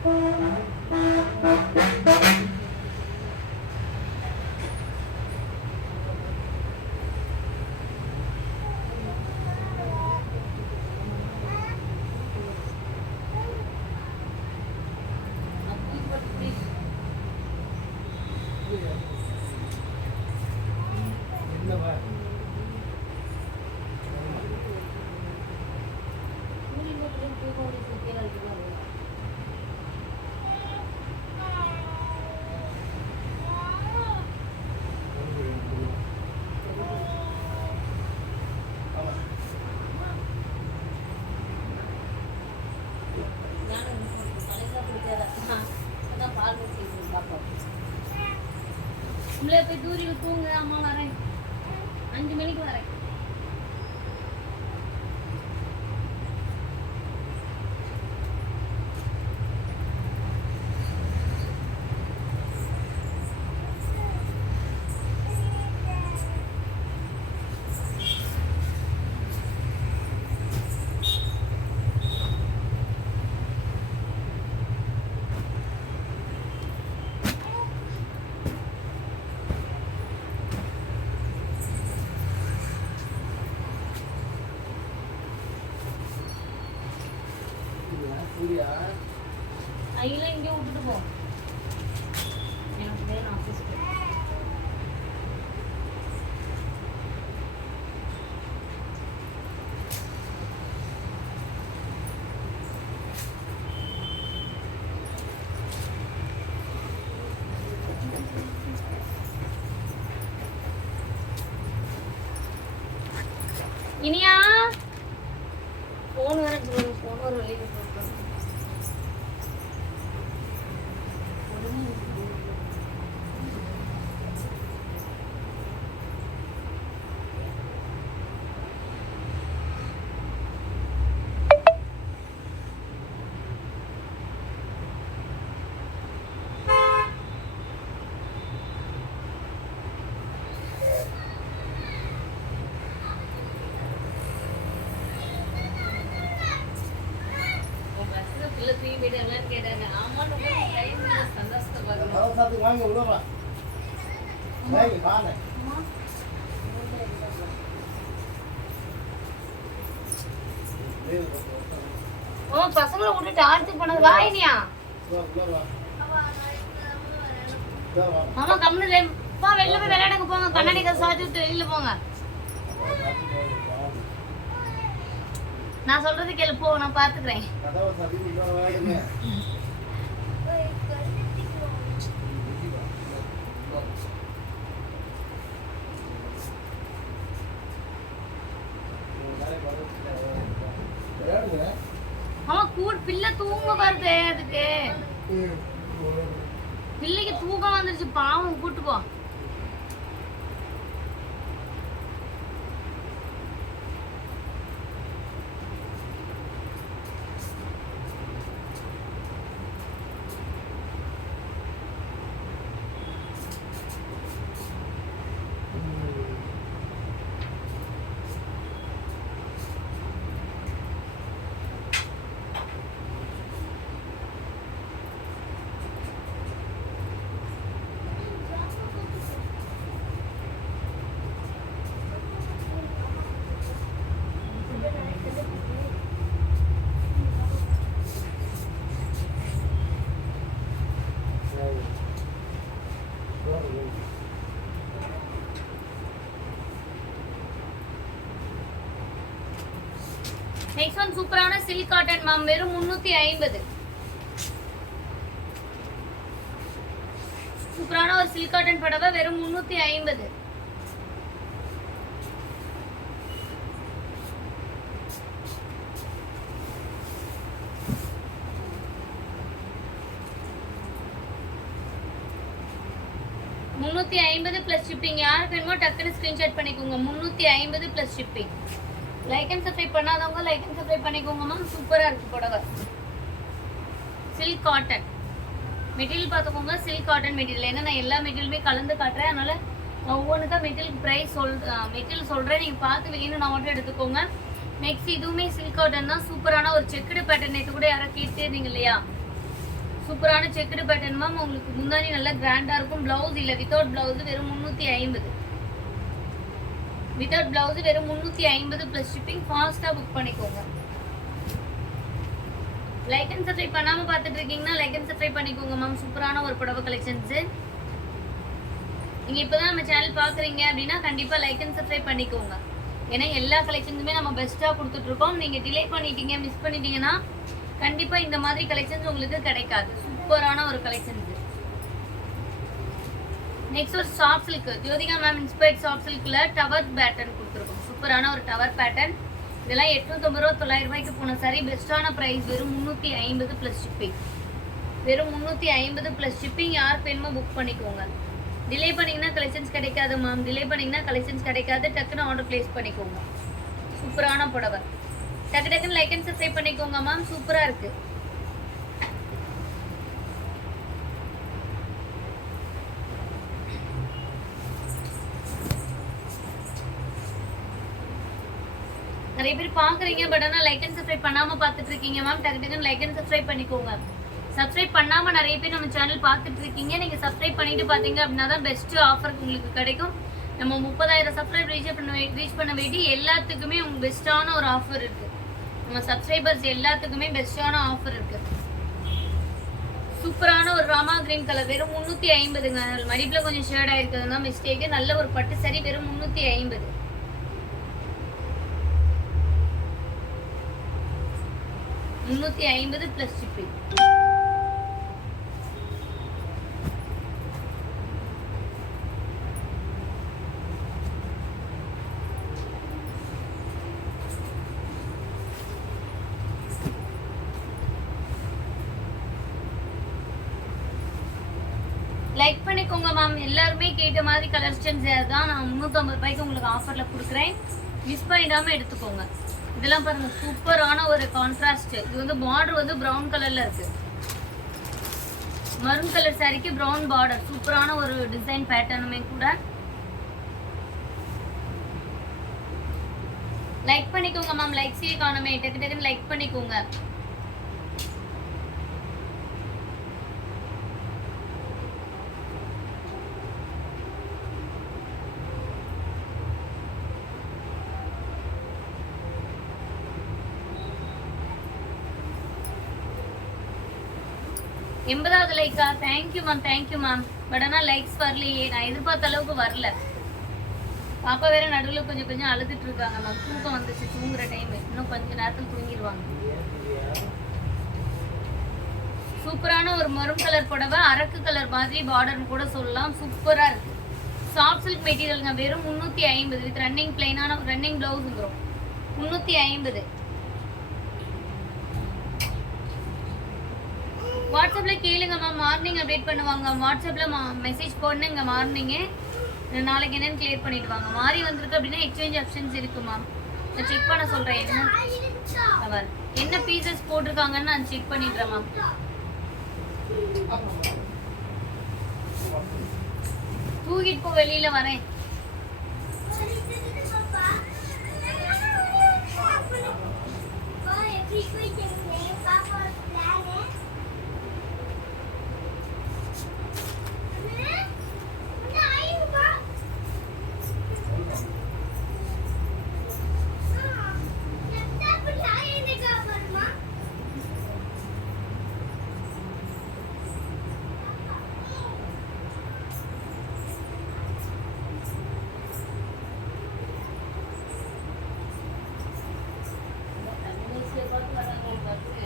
உள்ளே போய் தூரியில் தூங்க, அம்மா வரேன், 5 மணிக்கு வரேன். ஐயில இங்கே விட்டுட்டு போ, எனக்கு வேணும் ஆஃபீஸ்க்கு. இனியா போன் வர போன் வர வெளியே கேட்டாங்க. ஆமான்னு சந்தோஷத்தை வாங்கி விடுவா வாங்க ஓ பசங்களை விட்டுட்டு ஆர்த்தி பண்ணது வாயினியா மாமா கம்முனு பா வெளில போய் விளையாடுங்க போங்க, கண்ணாடி சாத்தி விட்டு வெளியில போங்க. நான் சொல்றது கேளு போ, நான் பாத்துக்கிறேன். ஆமா பிள்ளை தூங்க வருது, அதுக்கு பிள்ளைக்கு தூக்கம் வந்துருச்சு பாவம், கூட்டு போ. நெக்ஸ்ட் ஒன் சூப்பரான சில்க் காட்டன் மேம், வெறும் 350. சூப்பரான ஒரு சில்க் காட்டன் புடவை வெறும் 350. +50 ஷிப்பிங். யாருக்கு வேணுமோ டக்குன்னு ஸ்கிரீன்ஷாட் பண்ணிக்கோங்க. 350 + ஷிப்பிங். லைக் அண்ட் சப்ஸ்கிரைப் பண்ணாதவங்க லைக் அண்ட் சப்ஸ்கிரைப் பண்ணிக்கோங்க மேம். சூப்பரா இருக்கு புடவை. சில்க் காட்டன் மெட்டீரியல் பார்த்துக்கோங்க. Silk cotton material. ஏன்னா நான் எல்லா மெட்டீரியலுமே கலந்து காட்டுறேன், அதனால நான் ஒவ்வொன்றுக்கா மெட்டீரியல் ப்ரைஸ் மெட்டீரியல் சொல்கிறேன், நீங்கள் பார்த்து வேணும் நான் மட்டும் எடுத்துக்கோங்க. நெக்ஸ்ட் இதுவுமே சில்க் காட்டன் தான். சூப்பரான ஒரு செக்குடு பேட்டர்ன். நேற்று கூட யாரோ கேட்டே இருந்தீங்க இல்லையா, சூப்பரான செக்குடு பேட்டர்ன் மேம். உங்களுக்கு முந்தானி நல்லா கிராண்டா இருக்கும். பிளவுஸ் இல்ல, வித்தவுட் பிளவுஸ் வெறும் 350. வித்தவுட் பிளவுஸ் வெறும் 350 பிளஸ் ஷிப்பிங். ஃபாஸ்டா புக் பண்ணிக்கோங்க. லைக் அண்ட் சப்ஸ்கிரைப் பண்ணாம பார்த்துட்டு இருக்கீங்கன்னா லைக் அண்ட் சப்ஸ்கிரைப் பண்ணிக்கோங்க மேம். சூப்பரான ஒரு புடவை கலெக்ஷன்ஸ். நீங்க இப்பதான் நம்ம சேனல் பாக்குறீங்க அப்படின்னா கண்டிப்பா லைக் அண்ட் சப்ஸ்கிரைப் பண்ணிக்கோங்க. ஏன்னா எல்லா கலெக்ஷன்ஸுமே நம்ம பெஸ்டா கொடுத்துட்டு இருக்கோம். நீங்க டிலே பண்ணிட்டீங்க, மிஸ் பண்ணிட்டீங்கன்னா கண்டிப்பா இந்த மாதிரி கலெக்ஷன்ஸ் உங்களுக்கு கிடைக்காது. சூப்பரான ஒரு கலெக்ஷன்ஸ். நெக்ஸ்ட் ஒரு soft silk Jyothika ma'am inspired soft சில்க்ல tower pattern கொடுத்துருக்கோம். சூப்பரான ஒரு டவர் பேட்டர்ன். இதெல்லாம் 850 ரூபா 900 ரூபாய்க்கு போன சாரி. பெஸ்டான பிரைஸ் வெறும் 350 பிளஸ் ஷிப்பிங். வெறும் 350 பிளஸ் ஷிப்பிங். யார் வேணுமோ புக் பண்ணிக்கோங்க. டிலே பண்ணீங்கன்னா கலெக்ஷன்ஸ் கிடைக்காது மேம். டிலே பண்ணீங்கன்னா கலெக்ஷன்ஸ் கிடைக்காது. டக்குன்னு ஆர்டர் பிளேஸ் பண்ணிக்கோங்க. சூப்பரான புடவை. டக்கு டக்குன்னு லைக் அண்ட் சப்ஸ்கிரைப் பண்ணிக்கோங்க மேம். சூப்பரா இருக்கு. நிறைய பேர் பாக்குறீங்க, பட் ஆனா லைக் அண்ட் சப்ஸ்கிரைப் பண்ணாம பாத்துட்டு இருக்கீங்க மேம். டக்கு டக்குன்னு லைக் அண்ட் சப்ஸ்கிரைப் பண்ணிக்கோங்க. சப்ஸ்கிரைப் பண்ணாம நிறைய பேர் நம்ம சேனல் பார்த்துட்டு இருக்கீங்க. நீங்க சப்ஸ்கிரைப் பண்ணிட்டு பாத்தீங்க அப்படின்னா தான் பெஸ்ட் ஆஃபர் உங்களுக்கு கிடைக்கும். நம்ம 30,000 சப்ஸ்கிரைப் ரீச் பண்ண வேண்டி எல்லாத்துக்குமே உங்களுக்கு பெஸ்டான ஒரு ஆஃபர் இருக்கு. நம்ம சப்ஸ்கிரைபர்ஸ் எல்லாத்துக்குமே பெஸ்டான ஆஃபர் இருக்கு. சூப்பரான ஒரு ராமா கிரீன் கலர் வெறும் 350ங்க. மடிப்புல கொஞ்சம் ஷேட் ஆயிருக்குதுன்னா மிஸ்டேக். நல்ல ஒரு பட்டு சரி வெறும் 350. Plus shipping. லைக் பண்ணிக்கோங்க மேம். எல்லாருமே கேட்ட மாதிரி கலெக்ஷன்ஸ் தான் நான் 350 ரூபாய்க்கு உங்களுக்கு ஆஃபர்ல கொடுக்குறேன். மிஸ் பண்ணிடாம எடுத்துக்கோங்க. இதெல்லாம் பாருங்க சூப்பரான ஒரு கான்ட்ராஸ்ட். இது வந்து பார்டர் வந்து பிரவுன் கலர்ல இருக்கு. மரூன் கலர் சாரிக்கு பிரவுன் பார்டர். சூப்பரான ஒரு டிசைன் பேட்டர்னுமே கூட. லைக் பண்ணிக்கோங்க மேம். லைக்ஸே காணுமே. டக்கு டக்குன்னு லைக் பண்ணிக்கோங்க. எண்பதாவது Lyca? Thank you ma'am, thank you ma'am. But ஆனால் லைக்ஸ் வரலையே. நான் எதிர்பார்த்த அளவுக்கு வரல. பாப்பா வேற நடுவில் கொஞ்சம் அழுதுட்டு இருக்காங்க மேம். தூக்கம் வந்துச்சு. தூங்குற டைம். இன்னும் கொஞ்ச நேரத்தில் தூங்கிடுவாங்க. சூப்பரான ஒரு மரூன் கலர் புடவை. அரக்கு கலர் மாதிரி பார்டர்னு கூட சொல்லலாம். சூப்பரா இருக்கு. Soft silk மெட்டீரியலுங்க. வெறும் 350 வித் ரன்னிங் பிளைனான ரன்னிங் பிளவுஸுங்கிறோம். 350. வாட்ஸ்அப்ல கேளுங்க மேம். மார்னிங் அப்டேட் பண்ணுவாங்க. வாட்ஸ்அப்ல மெசேஜ் பண்ணுங்க மார்னிங்கே. நாளைக்கு என்னன்னு கிளியர் பண்ணிடுவாங்க. மாறி வந்திருக்கு அப்படின்னா எக்ஸ்சேஞ்ச் ஆப்ஷன்ஸ் இருக்கு மேம். நான் செக் பண்ண சொல்றேன். என்ன பீசஸ் போட்டிருக்காங்கன்னு நான் செக் பண்ணிடுறேன் மேம். தூக்கிட்டு போ, வெளியில வரேன்.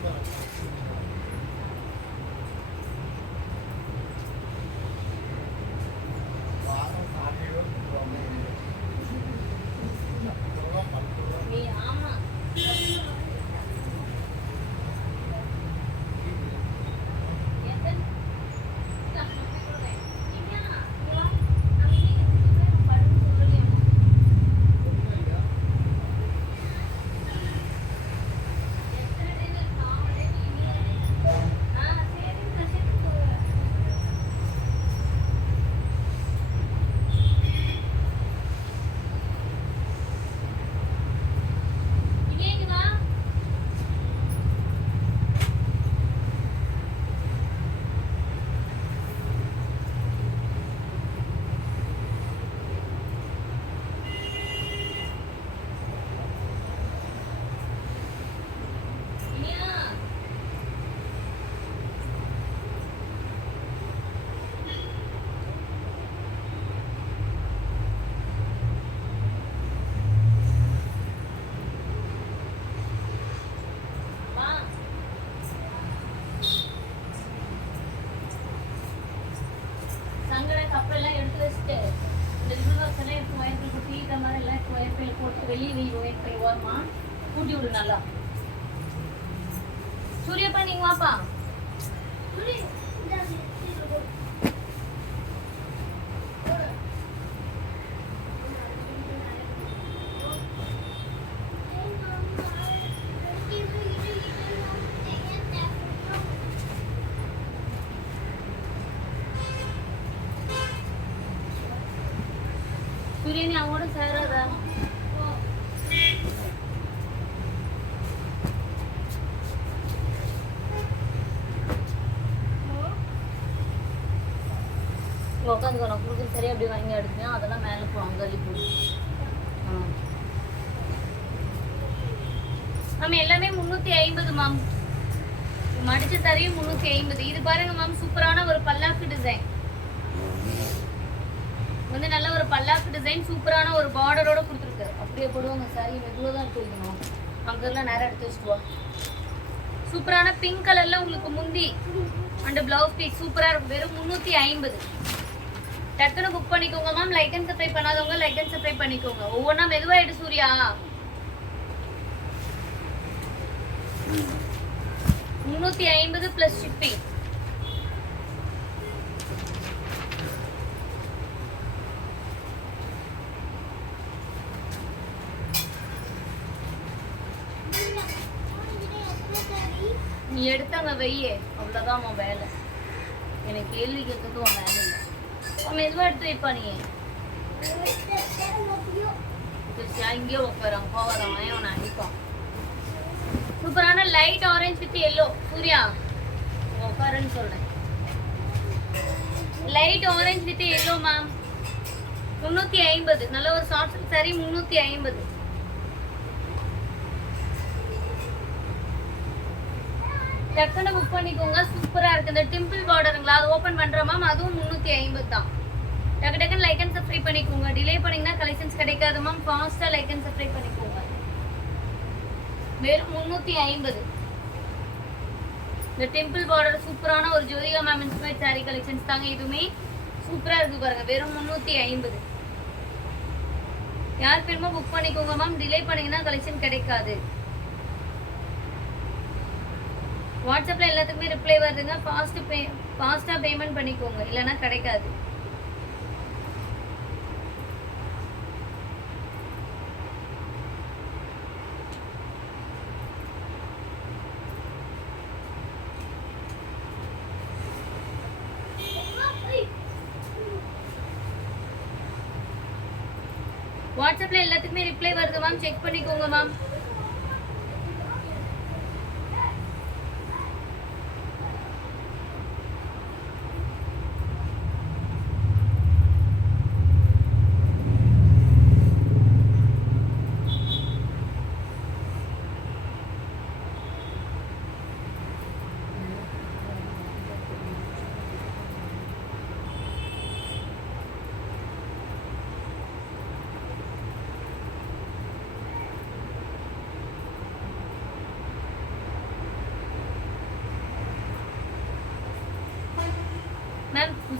ஆமா சங்கட கப்பெல்லாம் எடுத்து வச்சுட்டு இந்த ரிவர்ஸ் எல்லாம் எடுத்து ஒயர்பில் போட்டு இந்த மாதிரி எல்லாம் எடுத்து ஒயர்பில் போட்டு வெளியே வெய் ஒயர்பில் ஓரமா கூட்டி விடு நல்லா. சூரியப்பா நீங்க வாப்பா. சூரியனி அவங்களோட சேராதா? உட்காந்து நான் கொடுக்குறது சரியா அப்படி வாங்கி எடுத்தேன் அதெல்லாம் மேலே போ அங்கே அள்ளி மேம் எல்லாமே 350 மேம். மடிச்ச தரையும் 350. இது பாருங்க மேம் சூப்பரான ஒரு பல்லாக்கு டிசைன் வந்து நல்ல ஒரு பல்லாக்கு டிசைன் சூப்பரான ஒரு பார்டரோட கொடுத்துருக்கு. அப்படியே போடுவாங்க சாரி மெதுவாக தான் எடுத்து வைக்கணும். அங்கெல்லாம் நேரம் எடுத்து வச்சுட்டு வா. சூப்பரான பிங்க் கலர்ல உங்களுக்கு முந்தி அண்ட் பிளவுஸ் பீஸ் சூப்பரா இருக்கும். வெறும் 350. டக்குன்னு புக் பண்ணிக்கோங்க மேம். லைக் அண்ட் சப்ஸ்கிரைப் பண்ணாதவங்க லைக் அண்ட் சப்ஸ்கிரைப் பண்ணிக்கோங்க. ஒவ்வொன்றா மெதுவாயிடு சூர்யா. 350 plus shipping. நீ எடுத்தாங்க வெய்யே அவ்வளோதான் உன் வேலை. எனக்கு கேள்வி கேட்கறது உன் வேலை இல்லை. அவன் எதுவாக எடுத்து வைப்பா நீ இங்கேயே உட்காரான் போவாரான் அவனை அடிப்பான். சூப்பரான light orange with yellow. Surya உட்காருன்னு சொல்றேன். Light orange with yellow ma'am 350. நல்ல ஒரு ஷார்ட் சில்க் சாரி 350. டக்குன்னு புக் பண்ணிக்கோங்க. சூப்பரா இருக்கு. இந்த டிம்பிள் பார்டருங்களா அது ஓபன் பண்ற மேம் அதுவும் 350 தான். டக்கு டக்குன்னு லைக் அண்ட் சப்ஸ்கிரைப் பண்ணிக்கோங்க. டிலே பண்ணீங்கன்னா கலெக்ஷன்ஸ் கிடைக்காது மேம். ஃபாஸ்டா லைக் அண்ட் சப்ஸ்கிரைப் பண்ணிக்கோங்க. வெறும் 350. இந்த டெம்பிள் பார்டர் சூப்பரான ஒரு Jyothika ma'am inspired sorry collections தாங்க. இதுவுமே சூப்பரா இருக்கு பாருங்க. வெறும் 350. யார் வேணுமோ புக் பண்ணிக்கோங்க மேம். டிலே பண்ணீங்கன்னா கலெக்ஷன் கிடைக்காது. வாட்ஸ்அப்ல எல்லாத்துக்குமே ரிப்ளை வருதுங்க. ஃபாஸ்டா பேமெண்ட் பண்ணிக்கோங்க இல்லைன்னா கிடைக்காது. வாட்ஸ்அப்ல எல்லாத்துக்குமே ரிப்ளை வருது மேம். செக் பண்ணிக்கோங்க மேம்.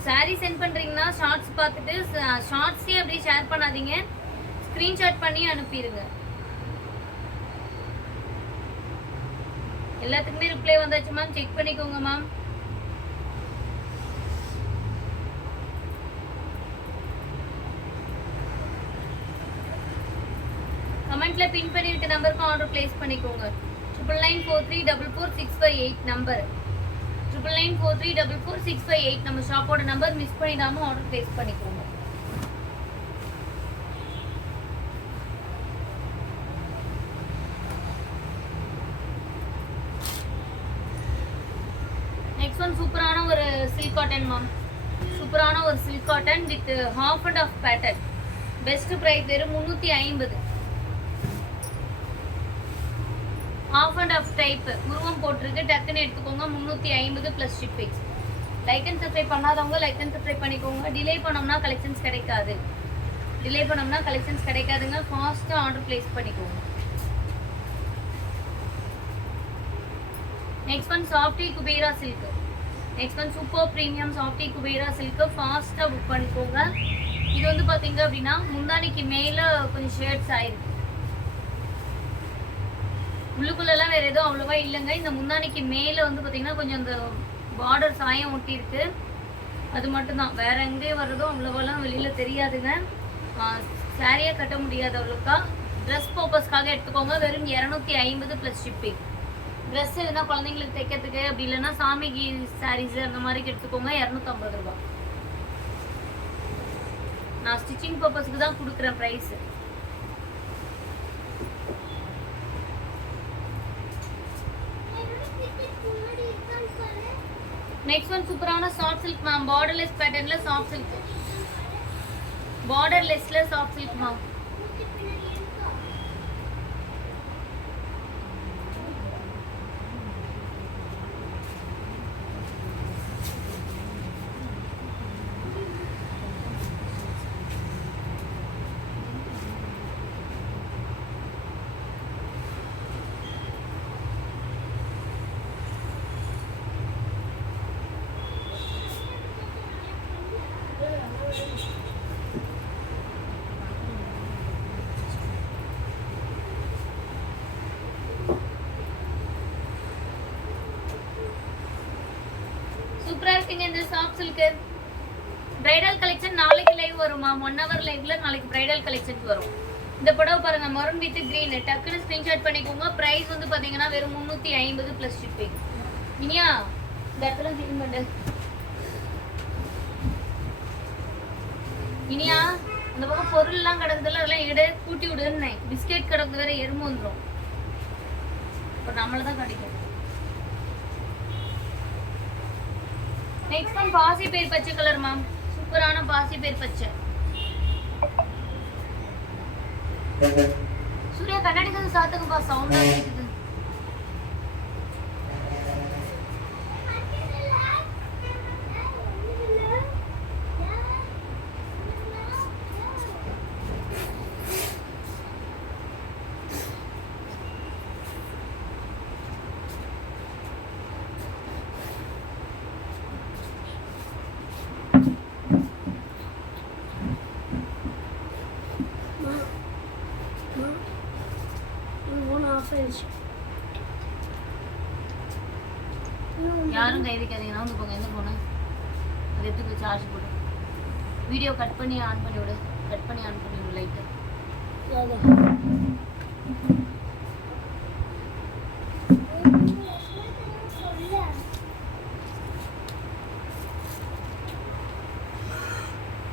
saree சென்ட் பண்றீங்கன்னா ஷார்ட்ஸ் பார்த்துட்டு ஷார்ட்ஸே அப்படியே ஷேர் பண்ணாதீங்க, ஸ்கிரீன்ஷாட் பண்ணி அனுப்பிடுங்க. எல்லாத்துக்குமே ரிப்ளை வந்தாச்சு மேம், செக் பண்ணிக்கோங்க மேம். கமெண்ட்ல பின் பண்ணிருக்க நம்பருக்கு ஆர்டர் பிளேஸ் பண்ணிக்கோங்க. 9994344658 நம்பர், 9994344658 நம்ம ஷாப்போட நம்பர். மிஸ் பண்ணிடாம ஆர்டர் பிளேஸ் பண்ணிக்கோங்க. நெக்ஸ்ட் ஒன் சூப்பரான ஒரு சில்க் காட்டன் மேம், சூப்பரான ஒரு silk cotton with half and half pattern. Best price வெறும் 350. ஹாஃப் அண்ட் ஆஃப் டைப் உருவம் போட்டிருக்கு, டக்குன்னு எடுத்துக்கோங்க. 350 plus shipping. Like and subscribe பண்ணாதவங்க லைக் அண்ட் சப்ஸ்கிரைப் பண்ணிக்கோங்க. டிலே பண்ணோம்னா கலெக்ஷன்ஸ் கிடைக்காது, டிலே பண்ணோம்னா கலெக்ஷன்ஸ் கிடைக்காதுங்க. ஃபாஸ்ட்டாக ஆர்டர் பிளேஸ் பண்ணிக்கோங்க. Next one softy Kubera silk. Next one super premium softy Kubera silk. ஃபாஸ்ட்டாக புக் பண்ணிக்கோங்க. இது வந்து பார்த்தீங்க அப்படின்னா முந்தானிக்கு மேலே கொஞ்சம் ஷேட்ஸ் ஆயிருக்கு, உள்ளுக்குள்ளெல்லாம் வேறு எதுவும் அவ்வளோவா இல்லைங்க. இந்த முந்தானிக்கு மேலே வந்து பார்த்தீங்கன்னா கொஞ்சம் அந்த பார்டர் சாயம் ஒட்டி இருக்கு, அது மட்டும்தான். வேற எங்கேயும் வர்றதும் அவ்வளோவெல்லாம் வெளியில் தெரியாதுங்க. சாரியாக கட்ட முடியாது அவ்வளோக்கா. ட்ரெஸ் பர்பஸ்க்காக எடுத்துக்கோங்க. வெறும் 250 ப்ளஸ் ஷிப்பிங். ட்ரெஸ் எதுனா குழந்தைங்களுக்கு தைக்கிறதுக்கு, அப்படி இல்லைன்னா சாமிக்கு சாரீஸ் அந்த மாதிரி எடுத்துக்கோங்க. 250 ரூபா. நான் ஸ்டிச்சிங் பர்பஸ்க்கு தான் கொடுக்குறேன் ப்ரைஸ். நெக்ஸ்ட் ஒன் சூப்பரான சாஃப்ட் சில்க் மேம், பார்டர்லெஸ் பேட்டர்ன்ல soft silk, பார்டர்லெஸ்ல soft silk ma'am. சூப்பரா இருக்குங்க இந்த சாஃப்ட் சில்க். பிரைடல் கலெக்ஷன் நாளைக்கு லைவ் வரும் மேம். 1 hour லைவ்ல நாளைக்கு பிரைடல் கலெக்ஷன் வரும். இந்த புடவை பாருங்க, மரூன் வித் கிரீன். டக்குன்னு ஸ்கிரீன்ஷாட் பண்ணிக்கோங்க. பிரைஸ் வந்து பாத்தீங்கன்னா வெறும் 350 ப்ளஸ் ஷிப்பிங். இனியா இந்த இடத்துல க்ளீன் பண்ணு. இனியா அந்த பக்கம் பொருள் எல்லாம் கிடக்குதுல, அதெல்லாம் எடு, கூட்டி விடுன்னு. பிஸ்கெட் கிடக்குது வேற, எறும்பு வந்துடும். இப்போ நம்மளதான் கிடைக்கும். நெக்ஸ்ட் ஒன் பாசி பேர் பச்சை கலர் மேம், சூப்பரான பாசி பேர் பச்சை. சூர்யா கண்ணாடி கொஞ்சம் சாத்துக்குப்பா, சவுண்டா கேக்குது. யாரும் கை வைக்காதீங்க. நான் வந்து போங்க, எந்த போன அது எடுத்து சார்ஜ் போடு. வீடியோ கட் பண்ணி ஆன் பண்ணி விடு, கட் பண்ணி ஆன் பண்ணி விடு லைட்டு.